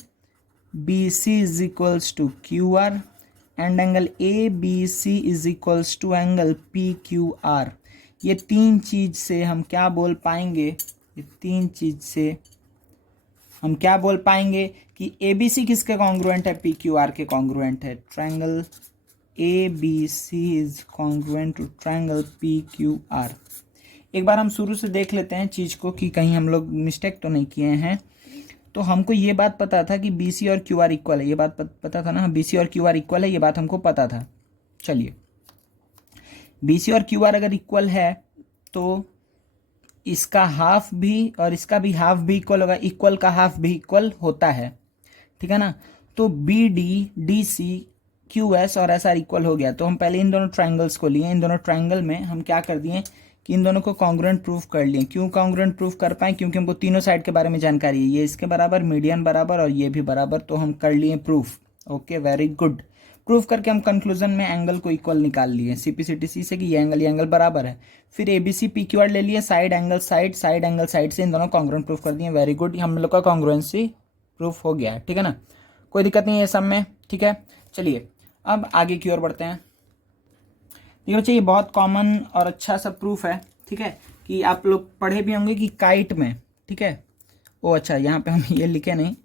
B C is equals to Q R, and angle A B C is equals to angle P Q R. ये तीन चीज से हम क्या बोल पाएंगे, ये तीन चीज से हम क्या बोल पाएंगे कि ए बी सी किसके कॉन्ग्रुएंट है, पी क्यू आर के कॉन्ग्रुएंट है। Triangle A B C is congruent to triangle P Q R. एक बार हम शुरू से देख लेते हैं चीज को कि कहीं हम लोग मिस्टेक तो नहीं किए हैं। तो हमको ये बात पता था कि बी सी और क्यू आर इक्वल है, ये बात पता था ना, बी सी और क्यू आर इक्वल है, ये बात हमको पता था। चलिए, बी सी और क्यू आर अगर इक्वल है तो इसका हाफ भी और इसका भी हाफ भी इक्वल होगा, इक्वल का हाफ भी इक्वल होता है, ठीक है ना। तो B D, D C, Q S और एस आर इक्वल हो गया। तो हम पहले इन दोनों ट्रायंगल्स को लिए, इन दोनों ट्रायंगल में हम क्या कर दिए कि इन दोनों को कॉन्ग्रुएंट प्रूफ कर लिए। क्यों कॉन्ग्रुएंट प्रूफ कर पाए, क्योंकि हमको तीनों साइड के बारे में जानकारी है, ये इसके बराबर, मीडियन बराबर और ये भी बराबर, तो हम कर लिए proof. Okay, very good. Proof करके हम कंक्लूजन में एंगल को इक्वल निकाल लिए सीपीसीटीसी से कि ये एंगल बराबर है। फिर एबीसी पी क्यू आर ले लिए, साइड एंगल साइड से इन दोनों कॉन्ग्रुएंट प्रूफ कर दिए। वेरी गुड, हम लोग का कॉन्ग्रुएंसी प्रूफ हो गया है, ठीक है ना, कोई दिक्कत नहीं है सब में, ठीक है। चलिए अब आगे की ओर बढ़ते हैं। ये बच्चे ये बहुत कॉमन और अच्छा सा प्रूफ है, ठीक है, कि आप लोग पढ़े भी होंगे कि काइट में, ठीक है। ओ अच्छा, यहाँ पे हम ये लिखे नहीं,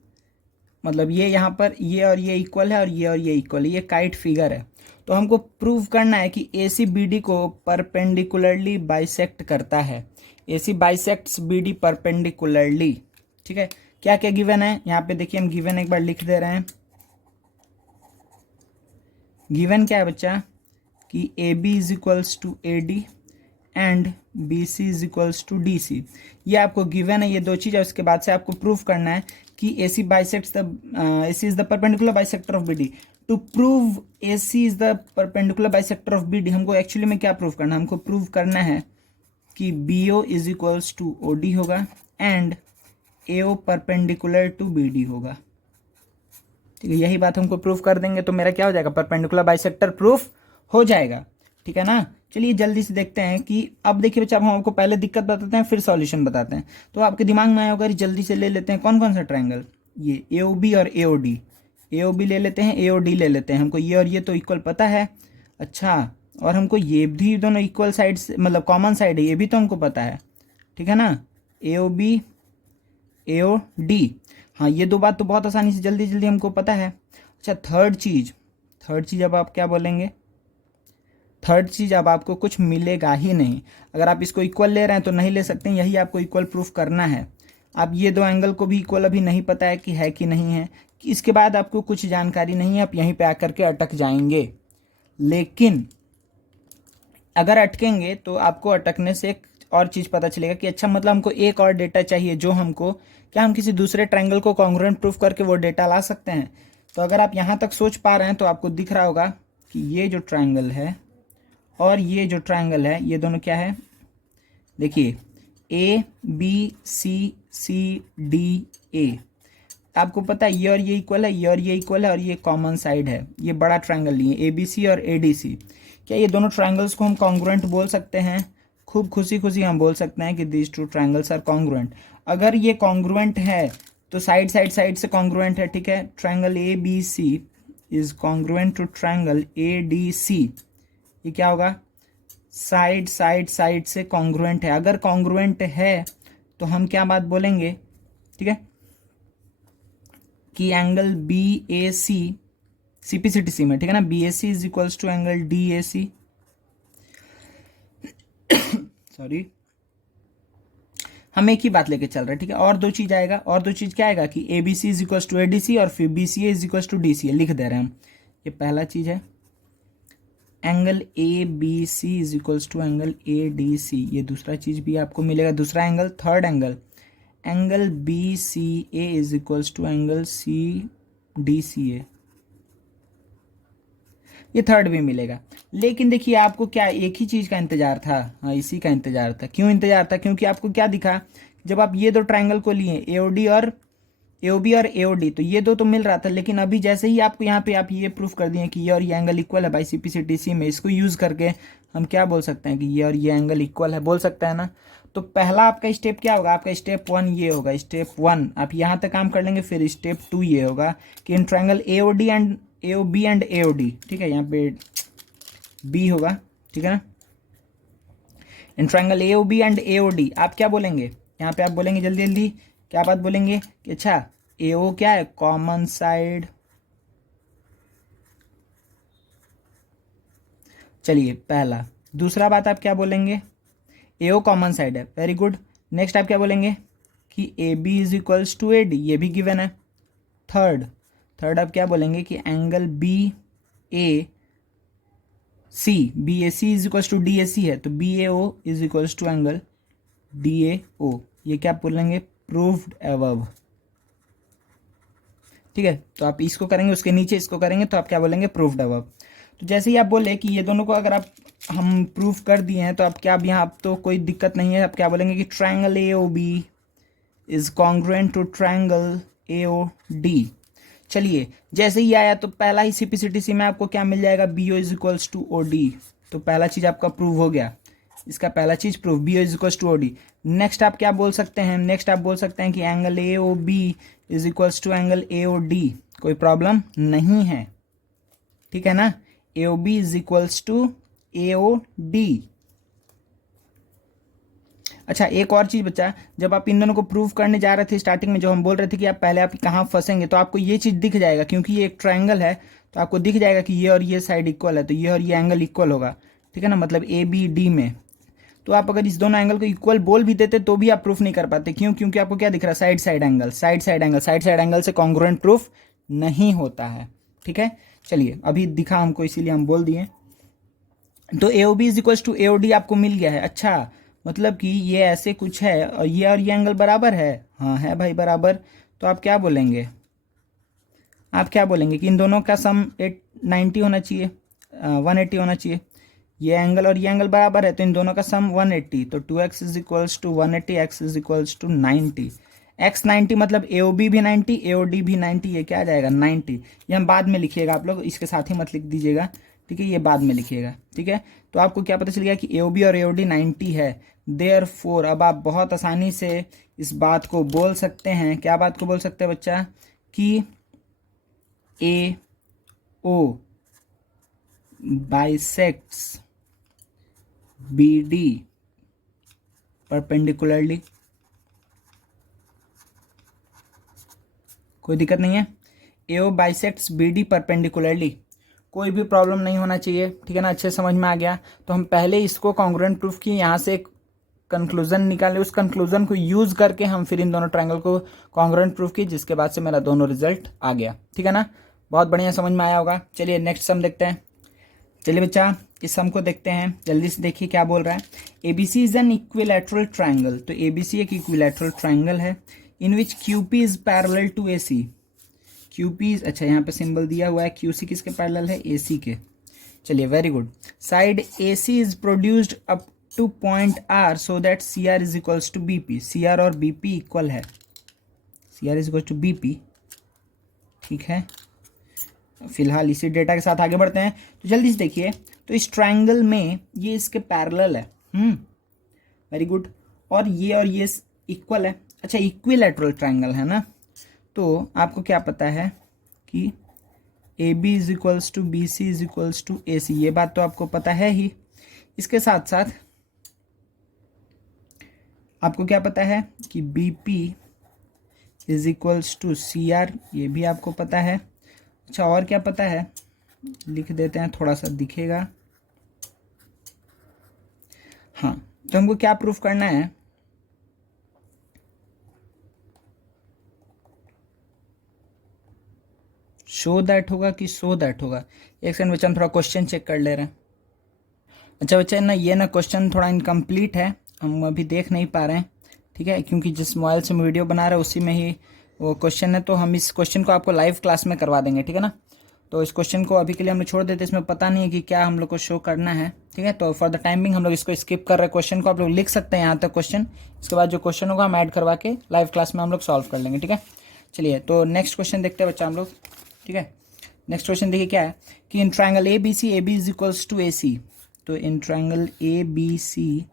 मतलब ये यहाँ पर ये और ये इक्वल है और ये इक्वल है, ये काइट फिगर है। तो हमको प्रूव करना है कि ए सी बी डी को परपेंडिकुलरली बाइसेक्ट करता है। ए C bisects B D perpendicularly, ठीक है। क्या क्या गिवन है यहाँ पे देखिए, हम गिवन एक बार लिख दे रहे हैं। गिवन क्या है बच्चा कि A B is equals to A D and B C is equals to D C, ये आपको गिवन है, ये दो चीज़ है। उसके बाद से आपको प्रूफ करना है कि A C bisects the A C is the perpendicular bisector of B D. To prove A C is the perpendicular bisector of B D, हमको एक्चुअली में क्या प्रूव करना है, हमको प्रूव करना है कि B O is equals to O D होगा and A O perpendicular to B D होगा, ठीक है। यही बात हमको प्रूफ कर देंगे तो मेरा क्या हो जाएगा, परपेंडिकुलर बाइसेक्टर प्रूफ हो जाएगा, ठीक है ना। चलिए जल्दी से देखते हैं कि अब देखिए बच्चा, अब हम आपको पहले दिक्कत बताते हैं फिर सॉल्यूशन बताते हैं। तो आपके दिमाग में आया होगा, जल्दी से ले लेते हैं कौन कौन सा ट्रायंगल, ये ए ओ बी और ए O D. A O B ले लेते हैं, ए ओ डी ले लेते हैं। हमको ये और ये तो इक्वल पता है, अच्छा, और हमको ये भी दोनों इक्वल साइड मतलब कॉमन साइड है, ये भी तो हमको पता है, ठीक है ना। A O B A O D, हाँ ये दो बात तो बहुत आसानी से जल्दी जल्दी हमको पता है। अच्छा, थर्ड चीज़ अब आप क्या बोलेंगे, थर्ड चीज़ अब आपको कुछ मिलेगा ही नहीं। अगर आप इसको इक्वल ले रहे हैं तो नहीं ले सकते, यही आपको इक्वल प्रूफ करना है। आप ये दो एंगल को भी इक्वल अभी नहीं पता है कि नहीं है, कि इसके बाद आपको कुछ जानकारी नहीं है, आप यहीं पे आकर के अटक जाएंगे। लेकिन अगर अटकेंगे तो आपको अटकने से एक और चीज़ पता चलेगा कि अच्छा मतलब हमको एक और डेटा चाहिए जो हमको, क्या हम किसी दूसरे ट्रायंगल को कॉन्ग्रुएंट प्रूफ करके वो डेटा ला सकते हैं। तो अगर आप यहाँ तक सोच पा रहे हैं तो आपको दिख रहा होगा कि ये जो ट्रायंगल है और ये जो ट्रायंगल है ये दोनों क्या है, देखिए ए B C C D A, आपको पता है ये और ये इक्वल है, ये और ये इक्वल है और ये कॉमन साइड है, ये बड़ा ट्रायंगल लिए ए बी सी और ए डी सी। क्या ये दोनों ट्रायंगल्स को हम कॉन्ग्रुएंट बोल सकते हैं? खूब खुशी खुशी हम बोल सकते हैं कि these two triangles are congruent. अगर ये कॉन्ग्रुएंट है तो साइड साइड साइड से कॉन्ग्रुएंट है, ठीक है। Triangle A B C is congruent to triangle A D C, ये क्या होगा, साइड साइड साइड से कॉन्ग्रुएंट है। अगर कॉन्ग्रुएंट है तो हम क्या बात बोलेंगे, ठीक है, कि एंगल बी ए सी सीपीसीटीसी में, ठीक है ना, B A C is equals to angle D A C, sorry, हम एक ही बात लेके चल रहे हैं, ठीक है। और दो चीज आएगा, और दो चीज क्या आएगा कि A B C is equals to A D C और फिर B C A is equals to D C A, लिख दे रहे हैं हम। ये पहला चीज है, angle A B C is equals to angle A D C, ये दूसरा चीज भी आपको मिलेगा, दूसरा angle. Third angle, angle B C A is equals to angle C D C A, ये थर्ड भी मिलेगा। लेकिन देखिए आपको क्या एक ही चीज का इंतजार था, हाँ इसी का इंतजार था। क्यों इंतजार था? क्योंकि आपको क्या दिखा, जब आप ये दो ट्रायंगल को लिए एओडी और एओबी और एओडी, तो ये दो तो मिल रहा था, लेकिन अभी जैसे ही आपको यहाँ पे आप ये प्रूफ कर दिए कि ये और ये एंगल इक्वल है बाई सीपीसीटीसी में, इसको यूज करके हम क्या बोल सकते हैं कि ये और ये एंगल इक्वल है, बोल सकते हैं ना। तो पहला आपका स्टेप क्या होगा, आपका स्टेप 1 ये होगा, स्टेप 1 आप यहाँ तक काम कर लेंगे। फिर स्टेप 2 ये होगा कि in triangle AOD and AOB and AOD, ठीक है, यहाँ पे बी होगा, ठीक है ना, in triangle AOB and AOD आप क्या बोलेंगे, यहाँ पे आप बोलेंगे जल्दी जल्दी क्या बात बोलेंगे कि अच्छा एओ क्या है, कॉमन साइड। चलिए पहला। दूसरा बात आप क्या बोलेंगे, एओ कॉमन साइड है, वेरी गुड। नेक्स्ट आप क्या बोलेंगे कि A B is equals to A D, ये भी गिवन है। थर्ड आप क्या बोलेंगे कि angle B A C, B A C is equals to D A C है, तो B A O is equals to angle D A O, ये क्या बोलेंगे, प्रूव्ड अबव, ठीक है। तो आप इसको करेंगे, उसके नीचे इसको करेंगे, तो आप क्या बोलेंगे, प्रूव्ड अबव। तो जैसे ही आप बोले कि ये दोनों को अगर आप हम प्रूफ कर दिए हैं तो आप क्या, अब यहाँ आप तो कोई दिक्कत नहीं है, आप क्या बोलेंगे कि triangle A O B is congruent to triangle A O D. चलिए जैसे ही आया तो पहला ही सीपीसीटीसी में आपको क्या मिल जाएगा, B O is equals to O D, तो पहला चीज आपका प्रूव हो गया, इसका पहला चीज proof, B O is equals to O D. Next आप क्या बोल सकते हैं, नेक्स्ट आप बोल सकते हैं कि angle A O B is equals to angle A O D, कोई प्रॉब्लम नहीं है, ठीक है ना, A O B is equals to A O D. अच्छा एक और चीज बचा, जब आप इन दोनों को प्रूव करने जा रहे थे स्टार्टिंग में, जो हम बोल रहे थे कि आप पहले आप कहाँ फंसेंगे, तो आपको ये चीज दिख जाएगा, क्योंकि ये एक ट्रायंगल है तो आपको दिख जाएगा कि ये और ये साइड इक्वल है, तो ये और ये एंगल इक्वल होगा, ठीक है ना, मतलब ए बी डी में। तो आप अगर इस दोनों एंगल को इक्वल बोल भी देते तो भी आप प्रूफ नहीं कर पाते, क्यों, क्योंकि आपको क्या दिख रहा है, side side angle, side side angle, side side angle से कॉन्ग्रुएंट प्रूफ नहीं होता है, ठीक है। चलिए अभी दिखा हमको, इसीलिए हम बोल दिए। तो A O B is equals to A O D आपको मिल गया है। अच्छा मतलब कि ये ऐसे कुछ है और ये एंगल बराबर है, हाँ है भाई बराबर। तो आप क्या बोलेंगे, आप क्या बोलेंगे कि इन दोनों का सम 90 होना चाहिए, 180 होना चाहिए। ये एंगल और ये एंगल बराबर है तो इन दोनों का सम 180, तो 2x is equals to 180, x is equals to 90। x 90 मतलब ए ओ बी भी 90, ए ओ डी भी 90, ये क्या आ जाएगा 90। ये हम बाद में लिखिएगा, आप लोग इसके साथ ही मत लिख दीजिएगा, ठीक है, ये बाद में लिखिएगा, ठीक है। तो आपको क्या पता चल गया कि ए ओ बी और ए ओ डी 90 है, देयरफॉर अब आप बहुत आसानी से इस बात को बोल सकते हैं, क्या बात को बोल सकते हैं बच्चा, कि ए ओ बाइसेक्ट्स बी डी परपेंडिकुलरली, कोई दिक्कत नहीं है, ए ओ बाइसेक्ट्स बी डी परपेंडिकुलरली, कोई भी प्रॉब्लम नहीं होना चाहिए, ठीक है ना, अच्छे समझ में आ गया। तो हम पहले इसको कॉन्ग्रुएंट प्रूफ किए, यहाँ से एक कंक्लूजन निकाले, उस कंक्लूजन को यूज करके हम फिर इन दोनों ट्रायंगल को कॉन्ग्रुएंट प्रूफ किए, जिसके बाद से मेरा दोनों रिजल्ट आ गया, ठीक है ना, बहुत बढ़िया समझ में आया होगा। चलिए नेक्स्ट सम देखते हैं। चलिए बच्चा इस सम को देखते हैं, जल्दी से देखिए क्या बोल रहा है। ABC is an equilateral triangle, तो एबीसी एक इक्विलैटरल ट्राइंगल है in which QP is parallel to AC. QP, अच्छा यहाँ पे सिंबल दिया हुआ है, क्यूसी किसके पैरेलल है, एसी के। चलिए very good. Side AC is produced up to point R so that C R is equals to BP. C R और बीपी इक्वल है, C R is equal to BP, ठीक है। फिलहाल इसी डेटा के साथ आगे बढ़ते हैं। तो जल्दी से देखिए, तो इस ट्राइंगल में ये इसके पैरेलल है, वेरी गुड, और ये इक्वल है। अच्छा इक्विलैटरल ट्राइंगल है ना, तो आपको क्या पता है कि A B is equals to B C is equals to A C, ये बात तो आपको पता है ही। इसके साथ साथ आपको क्या पता है कि B P is equals to C R, ये भी आपको पता है। अच्छा और क्या पता है, लिख देते हैं, थोड़ा सा दिखेगा। हाँ, तो हमको क्या प्रूफ करना है, शो दैट होगा कि सो दैट होगा। एक सेकंड बच्चा, हम थोड़ा क्वेश्चन चेक कर ले रहे हैं। अच्छा बच्चा ना, ये ना क्वेश्चन थोड़ा इनकम्प्लीट है, हम अभी देख नहीं पा रहे हैं, ठीक है, क्योंकि जिस मोबाइल से हम वीडियो बना रहे हैं उसी में ही वो क्वेश्चन है। तो हम इस क्वेश्चन को आपको लाइव क्लास में करवा देंगे, ठीक है ना। तो इस क्वेश्चन को अभी के लिए हम लोग छोड़ देते हैं, इसमें पता नहीं है कि क्या हम लोग को शो करना है, ठीक है। तो फॉर द टाइमिंग हम लोग इसको स्किप कर रहे हैं, क्वेश्चन को आप लोग लिख सकते हैं यहाँ तक क्वेश्चन, इसके बाद जो क्वेश्चन होगा हम ऐड करवा के लाइव क्लास में हम लोग सॉल्व कर लेंगे, ठीक है। चलिए तो नेक्स्ट क्वेश्चन देखते हैं बच्चा हम लोग, ठीक है। नेक्स्ट क्वेश्चन देखिए क्या है कि in triangle A B C, A B is equals to A C. तो in triangle A B C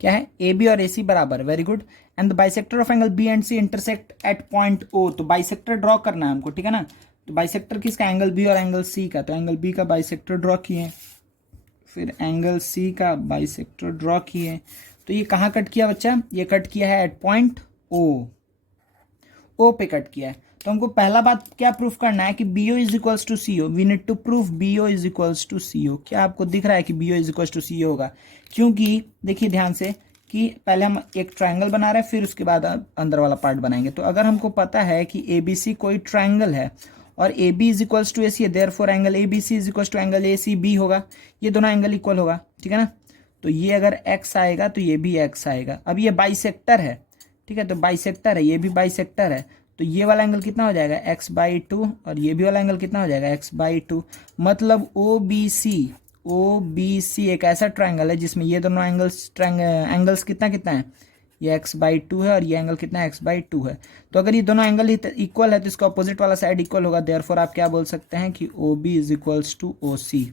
क्या है, ए बी और ए सी बराबर, very good, and the bisector of angle B and C intersect at point O. तो bisector draw करना है हमको, ठीक है ना। तो बाइसेक्टर किसका, एंगल बी और एंगल सी का। तो एंगल बी का बाइसेक्टर ड्रॉ किए, फिर एंगल सी का बाइसेक्टर ड्रॉ किए। तो ये कहाँ कट किया बच्चा, ये कट किया है एट पॉइंट ओ, ओ पे कट किया है। तो हमको पहला बात क्या प्रूफ करना है कि B O is equals to C O. We need to proof B O is equals to C O. क्या आपको दिख रहा है कि B O is equals to C O होगा, क्योंकि देखिए ध्यान से कि पहले हम एक ट्राइंगल बना रहे हैं, फिर उसके बाद अंदर वाला पार्ट बनाएंगे। तो अगर हमको पता है कि ए बी सी कोई ट्राइंगल है और A B is equals to A C है, therefore angle A B C is equals to angle A C B होगा। ये दोनों एंगल इक्वल होगा, ठीक है ना। तो ये अगर एक्स आएगा तो ये भी एक्स आएगा। अब ये बाइसेक्टर है, ठीक है, तो बाइसेक्टर है, ये भी बाइसेक्टर है। तो ये वाला एंगल कितना हो जाएगा, एक्स बाई टू, और ये भी वाला एंगल कितना हो जाएगा, एक्स बाई टू। मतलब ओ बी सी एक ऐसा ट्राइंगल है जिसमें ये दोनों एंगल्स कितना कितना है, ये एक्स बाई टू है और ये एंगल कितना है, एक्स बाई टू है। तो अगर ये दोनों एंगल इक्वल है तो इसका अपोजिट वाला साइड इक्वल होगा, देयरफॉर आप क्या बोल सकते हैं कि O B is equals to O C.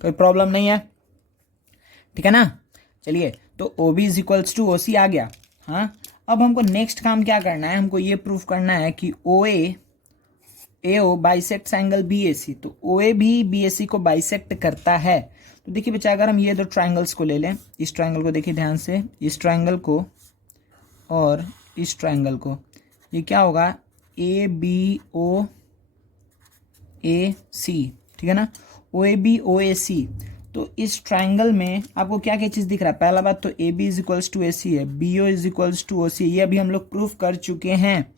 कोई प्रॉब्लम नहीं है, ठीक है ना। चलिए तो O B is equals to O C आ गया। हाँ, अब हमको नेक्स्ट काम क्या करना है, हमको ये प्रूफ करना है कि ओ ए ओ bisects angle B A C. तो ओ ए भी बी ए सी को बाइसेक्ट करता है। तो देखिए बच्चा, अगर हम ये दो ट्राइंगल्स को ले लें, इस ट्राइंगल को देखिए ध्यान से, इस ट्राइंगल को और इस ट्राइंगल को, ये क्या होगा, A B O A C, ठीक है ना, ओ A B O A C. तो इस ट्राइंगल में आपको क्या क्या चीज़ दिख रहा है, पहला बात तो A B is equals to A C है, B O is equals to O C, ये अभी हम लोग प्रूफ कर चुके हैं।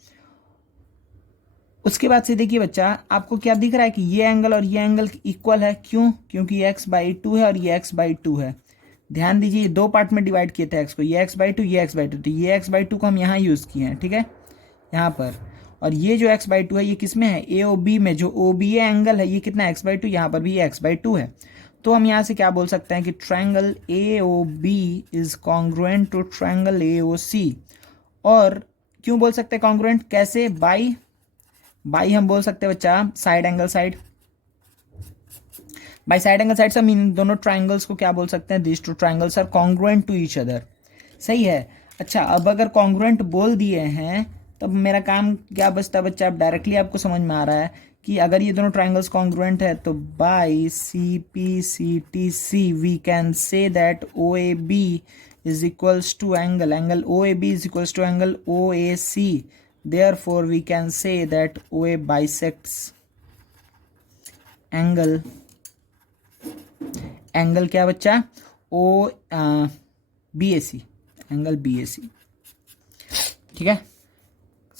उसके बाद से देखिए बच्चा, आपको क्या दिख रहा है कि ये एंगल और ये एंगल इक्वल है, क्यों, क्योंकि ये एक्स बाई टू है और ये एक्स बाई टू है। ध्यान दीजिए, दो पार्ट में डिवाइड किए थे एक्स को, ये एक्स बाई टू, ये एक्स बाई टू। तो ये एक्स बाई टू को हम यहाँ यूज़ किए हैं, ठीक है, यहाँ पर। और ये जो एक्स बाई टू है ये किस में है, ए ओ बी में, जो ओ बी एंगल है ये कितना एक्स बाई टू, यहाँ पर भी ये एक्स बाई टू है। तो हम यहाँ से क्या बोल सकते हैं कि triangle A O B is congruent to triangle A O C. और क्यों बोल सकते हैं कॉन्ग्रुएंट, कैसे, बाई हम बोल सकते हैं बच्चा side angle side, by side angle side से हम इन दोनों ट्राइंगल्स को क्या बोल सकते हैं, this two triangles are congruent to each other. सही है। अच्छा, अब अगर कॉन्ग्रुएंट बोल दिए हैं तब मेरा काम क्या बचता है बच्चा, अब डायरेक्टली आपको समझ में आ रहा है कि अगर ये दोनों ट्राइंगल्स कॉन्ग्रुएंट है तो by C P C T C we can say that O A B is equals to angle O A B is equals to angle O A C. Therefore, we can say that OA bisects angle क्या बच्चा, O B A C, angle B A C, ठीक है,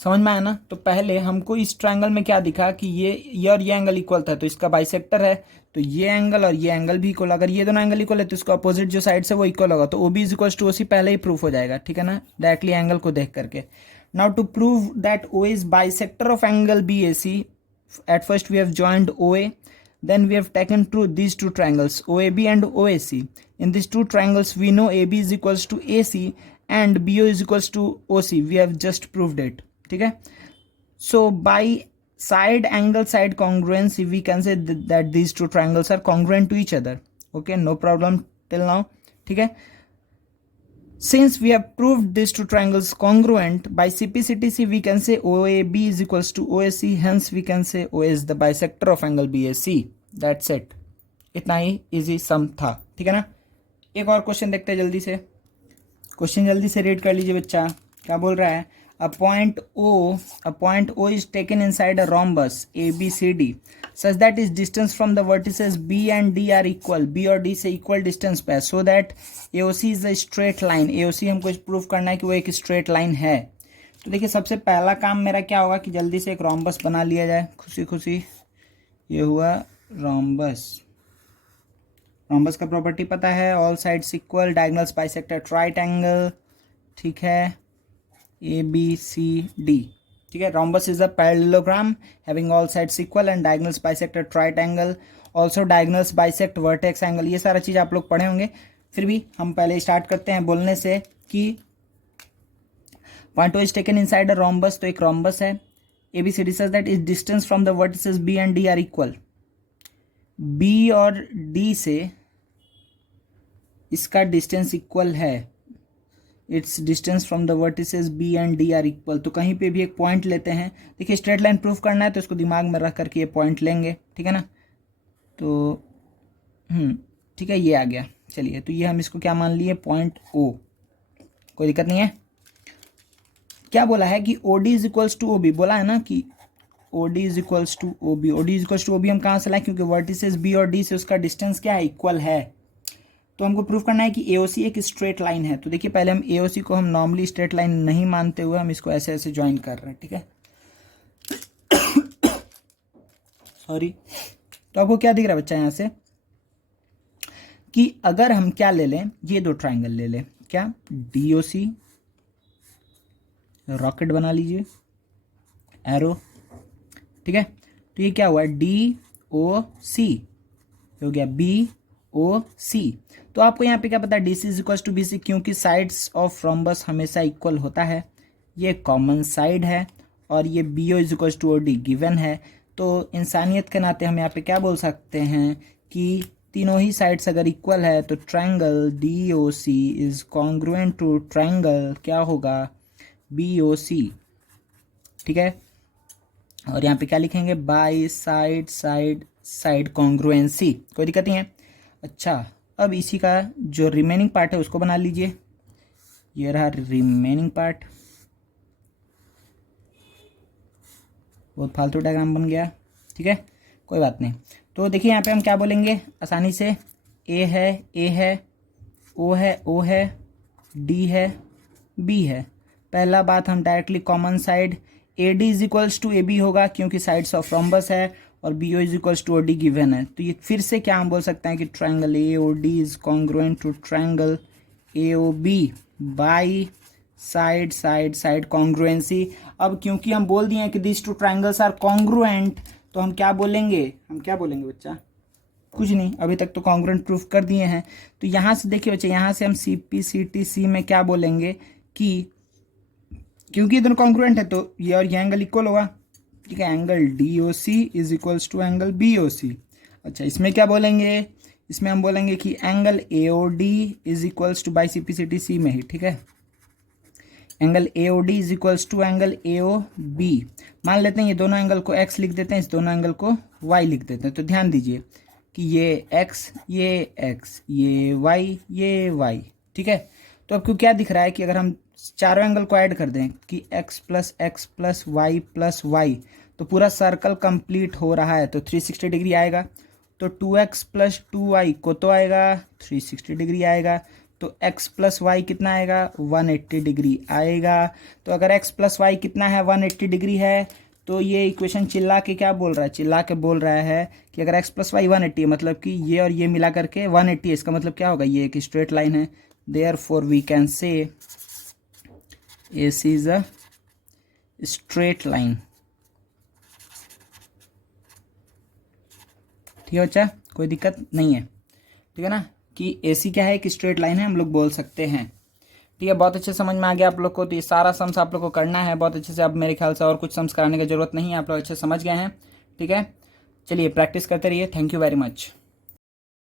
समझ में आया ना। तो पहले हमको इस ट्रायंगल में क्या दिखा कि ये और ये एंगल इक्वल था, तो इसका बाइसेक्टर है, तो ये एंगल और ये एंगल भी इक्वल। अगर ये दोनों एंगल इक्वल है तो इसका अपोजिट जो साइड से वो इक्वल होगा, तो O B is equal to O C पहले ही प्रूफ हो जाएगा, ठीक है ना, डायरेक्टली एंगल को देख करके। Now to prove that O is bisector of angle B A C, at first we have joined O A, then we have taken these two triangles OAB and OAC. In these two triangles we know AB is equals to AC and BO is equals to OC. We have just proved it, ठीक है। So by side angle side congruency we can say that these two triangles are congruent to each other. Okay, no problem till now, ठीक है। Since we have proved these two triangles congruent by CPCTC, we can say OAB is equals to OAC. Hence, we can say O is the bisector of angle BAC. That's it. इतना ही easy सम था, ठीक है ना। एक और question देखते हैं जल्दी से। क्वेश्चन जल्दी से रीड कर लीजिए बच्चा। क्या बोल रहा है? A point O is taken inside a rhombus ABCD such that its distance from the vertices B and D are equal. B और D से equal distance पे है, so that AOC is a straight line. AOC हमको proof करना है कि वो एक स्ट्रेट लाइन है। तो देखिए सबसे पहला काम मेरा क्या होगा कि जल्दी से एक रोम्बस बना लिया जाए, खुशी खुशी। ये हुआ रोम्बस। रोम्बस का प्रॉपर्टी पता है, all sides equal, diagonals bisector right angle, ठीक है, ABCD, ठीक है। Rhombus is a parallelogram having all sides equal and diagonals bisector right angle, also diagonals bisect vertex angle. ये सारा चीज़ आप लोग पढ़े होंगे, फिर भी हम पहले स्टार्ट करते हैं बोलने से कि point O is taken inside a rhombus, तो एक रोम्बस है। ABCD such that is distance from the vertices B and D are equal. B और D से इसका डिस्टेंस इक्वल है, it's distance from the vertices B and D are equal. तो कहीं पे भी एक पॉइंट लेते हैं। देखिए स्ट्रेट लाइन प्रूफ करना है तो इसको दिमाग में रख करके ये पॉइंट लेंगे, ठीक है ना। तो ठीक है, ये आ गया। चलिए, तो ये हम इसको क्या मान लिए? पॉइंट O, कोई दिक्कत नहीं है। क्या बोला है कि OD is equals to OB, बोला है ना कि OD is equals to OB। OD is equals to OB हम कहाँ से लाए? क्योंकि वर्टिसेस B और D से उसका डिस्टेंस क्या है? इक्वल है। तो हमको प्रूफ करना है कि AOC एक स्ट्रेट लाइन है। तो देखिए पहले हम AOC को हम नॉर्मली स्ट्रेट लाइन नहीं मानते हुए हम इसको ऐसे ऐसे ज्वाइन कर रहे हैं, ठीक है। सॉरी। तो आपको क्या दिख रहा है बच्चा यहाँ से कि अगर हम क्या ले लें, ये दो ट्राइंगल ले लें, क्या? DOC, रॉकेट बना लीजिए, एरो, ठीक है। तो ये क्या हुआ? DOC हो गया BOC। तो आपको यहाँ पे क्या पता है? DC is equal to BC, क्योंकि साइड्स ऑफ रोम्बस हमेशा इक्वल होता है। ये कॉमन साइड है और ये BO is equal to OD given है। तो इंसानियत के नाते हम यहाँ पे क्या बोल सकते हैं कि तीनों ही साइड्स अगर इक्वल है तो triangle DOC is congruent to triangle क्या होगा? BOC, ठीक है। और यहाँ पे क्या लिखेंगे? By side side side congruency, कोई दिक्कत नहीं है। अच्छा, अब इसी का जो रिमेनिंग पार्ट है उसको बना लीजिए। ये रहा रिमेनिंग पार्ट, बहुत फालतू डायग्राम बन गया, ठीक है, कोई बात नहीं। तो देखिए यहाँ पे हम क्या बोलेंगे आसानी से? A है, O है, D है, B है। पहला बात हम directly common side AD is equals to AB होगा, क्योंकि साइड्स ऑफ रोम्बस है, और BO is equals to OD given है। तो ये फिर से क्या हम बोल सकते हैं कि triangle AOD is congruent to triangle AOB by side side side congruency. अब क्योंकि हम बोल दिए हैं कि this two triangles are congruent, तो हम क्या बोलेंगे? बच्चा? कुछ नहीं, अभी तक तो कॉन्ग्रुएंट प्रूफ कर दिए हैं। तो यहाँ से देखिए बच्चा, यहाँ से हम CPCTC में क्या बोलेंगे कि क्योंकि दोनों कॉन्ग्रुएंट है तो ये और ये एंगल इक्वल होगा, ठीक है। Angle DOC is equals to angle BOC। अच्छा, इसमें क्या बोलेंगे? इसमें हम बोलेंगे कि angle AOD is equals to by CPCTC में ही, ठीक है, angle AOD is equals to angle AOB। मान लेते हैं ये दोनों एंगल को X लिख देते हैं, इस दोनों एंगल को Y लिख देते हैं। तो ध्यान दीजिए कि ये X, ये X, ये Y, ये Y, ठीक है। तो आपको क्या दिख रहा है कि अगर हम चारों एंगल को ऐड कर दें कि x plus X plus Y plus Y, तो पूरा सर्कल कंप्लीट हो रहा है, तो 360 डिग्री आएगा। तो 2x प्लस 2y को तो आएगा 360 डिग्री आएगा। तो x प्लस वाई कितना आएगा 180 डिग्री आएगा। तो अगर x प्लस वाई कितना है 180 डिग्री है, तो ये इक्वेशन चिल्ला के क्या बोल रहा है, चिल्ला के बोल रहा है कि अगर x प्लस वाई 180 है, मतलब कि ये और ये मिला करके 180 है। इसका मतलब क्या होगा, ये एक स्ट्रेट लाइन है। Therefore we can say AC is a straight line. ठीक है बच्चा, कोई दिक्कत नहीं है, ठीक है ना, कि AC क्या है, एक स्ट्रेट लाइन है, हम लोग बोल सकते हैं। ठीक है, बहुत अच्छे से समझ में आ गया आप लोग को। तो ये सारा सम्स आप लोग को करना है बहुत अच्छे से। अब मेरे ख्याल से और कुछ सम्स कराने की जरूरत नहीं है, आप लोग अच्छे से समझ गए हैं। ठीक है, चलिए प्रैक्टिस करते रहिए। Thank you very much.